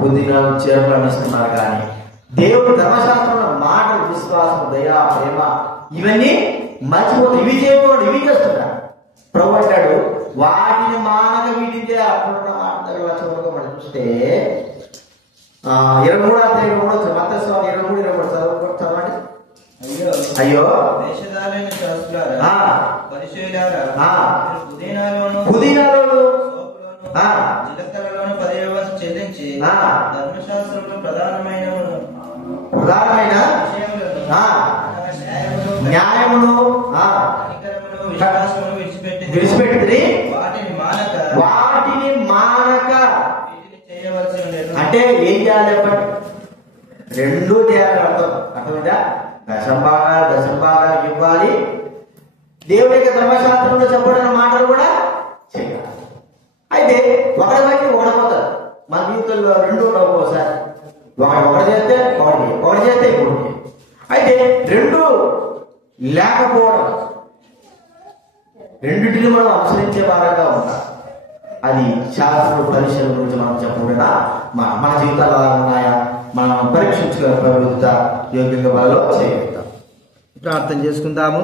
పుదీనాలు, చీరలు ఇస్తున్నారు, కానీ దేవుడు ధర్మశాస్త్రంలో మాటలు, విశ్వాసం, దయ, ప్రేమ ఇవన్నీ మర్చిపోతే ఇవి చేయకూడదు, ఇవి చేస్తున్నారు. ప్రభు అంటాడు, వాటిని మానక వీటిని అప్పుడున్న మాట మనం చూస్తే 23 మత్తయి 23 చదవండి. అయ్యో వేషధారులైన శాస్త్రులారా, పరిచయులారా, పుదీనాలోను, జీలకర్రలోను 10వ వంతు చెల్లించి ధర్మశాస్త్రంలో ప్రధానమైన న్యాయమును, విశ్వాసమును విడిచిపెట్టి వాటిని మానక చేయవలసి ఉండేది. అంటే ఏం చేయాలి చెప్పండి? రెండూ చేయాలి. అర్థమైందా? దశభాగాలు ఇవ్వాలి, దేవుడి యొక్క ధర్మశాస్త్రంలో చెప్పబడిన మాటలు కూడా చేయాలి. అయితే ఒకటి వైపు ఓడిపోతారు. మన జీవితంలో రెండు ఒకసారి ఒకటి చేస్తే ఒకటి చేస్తే ఇంకోటి. అయితే రెండు లేకపోవడం, రెండింటిని మనం అనుసరించే వారంగా ఉంటాం. అది శాస్త్ర పరిశీలన గురించి మనం చెప్పకుండా మన జీవితాలు అలా ఉన్నాయా మనం పరీక్షించుకోగలుగుతా, యోగ్యంగా వాళ్ళలో చేయగలుగుతాం. ప్రార్థన చేసుకుందాము.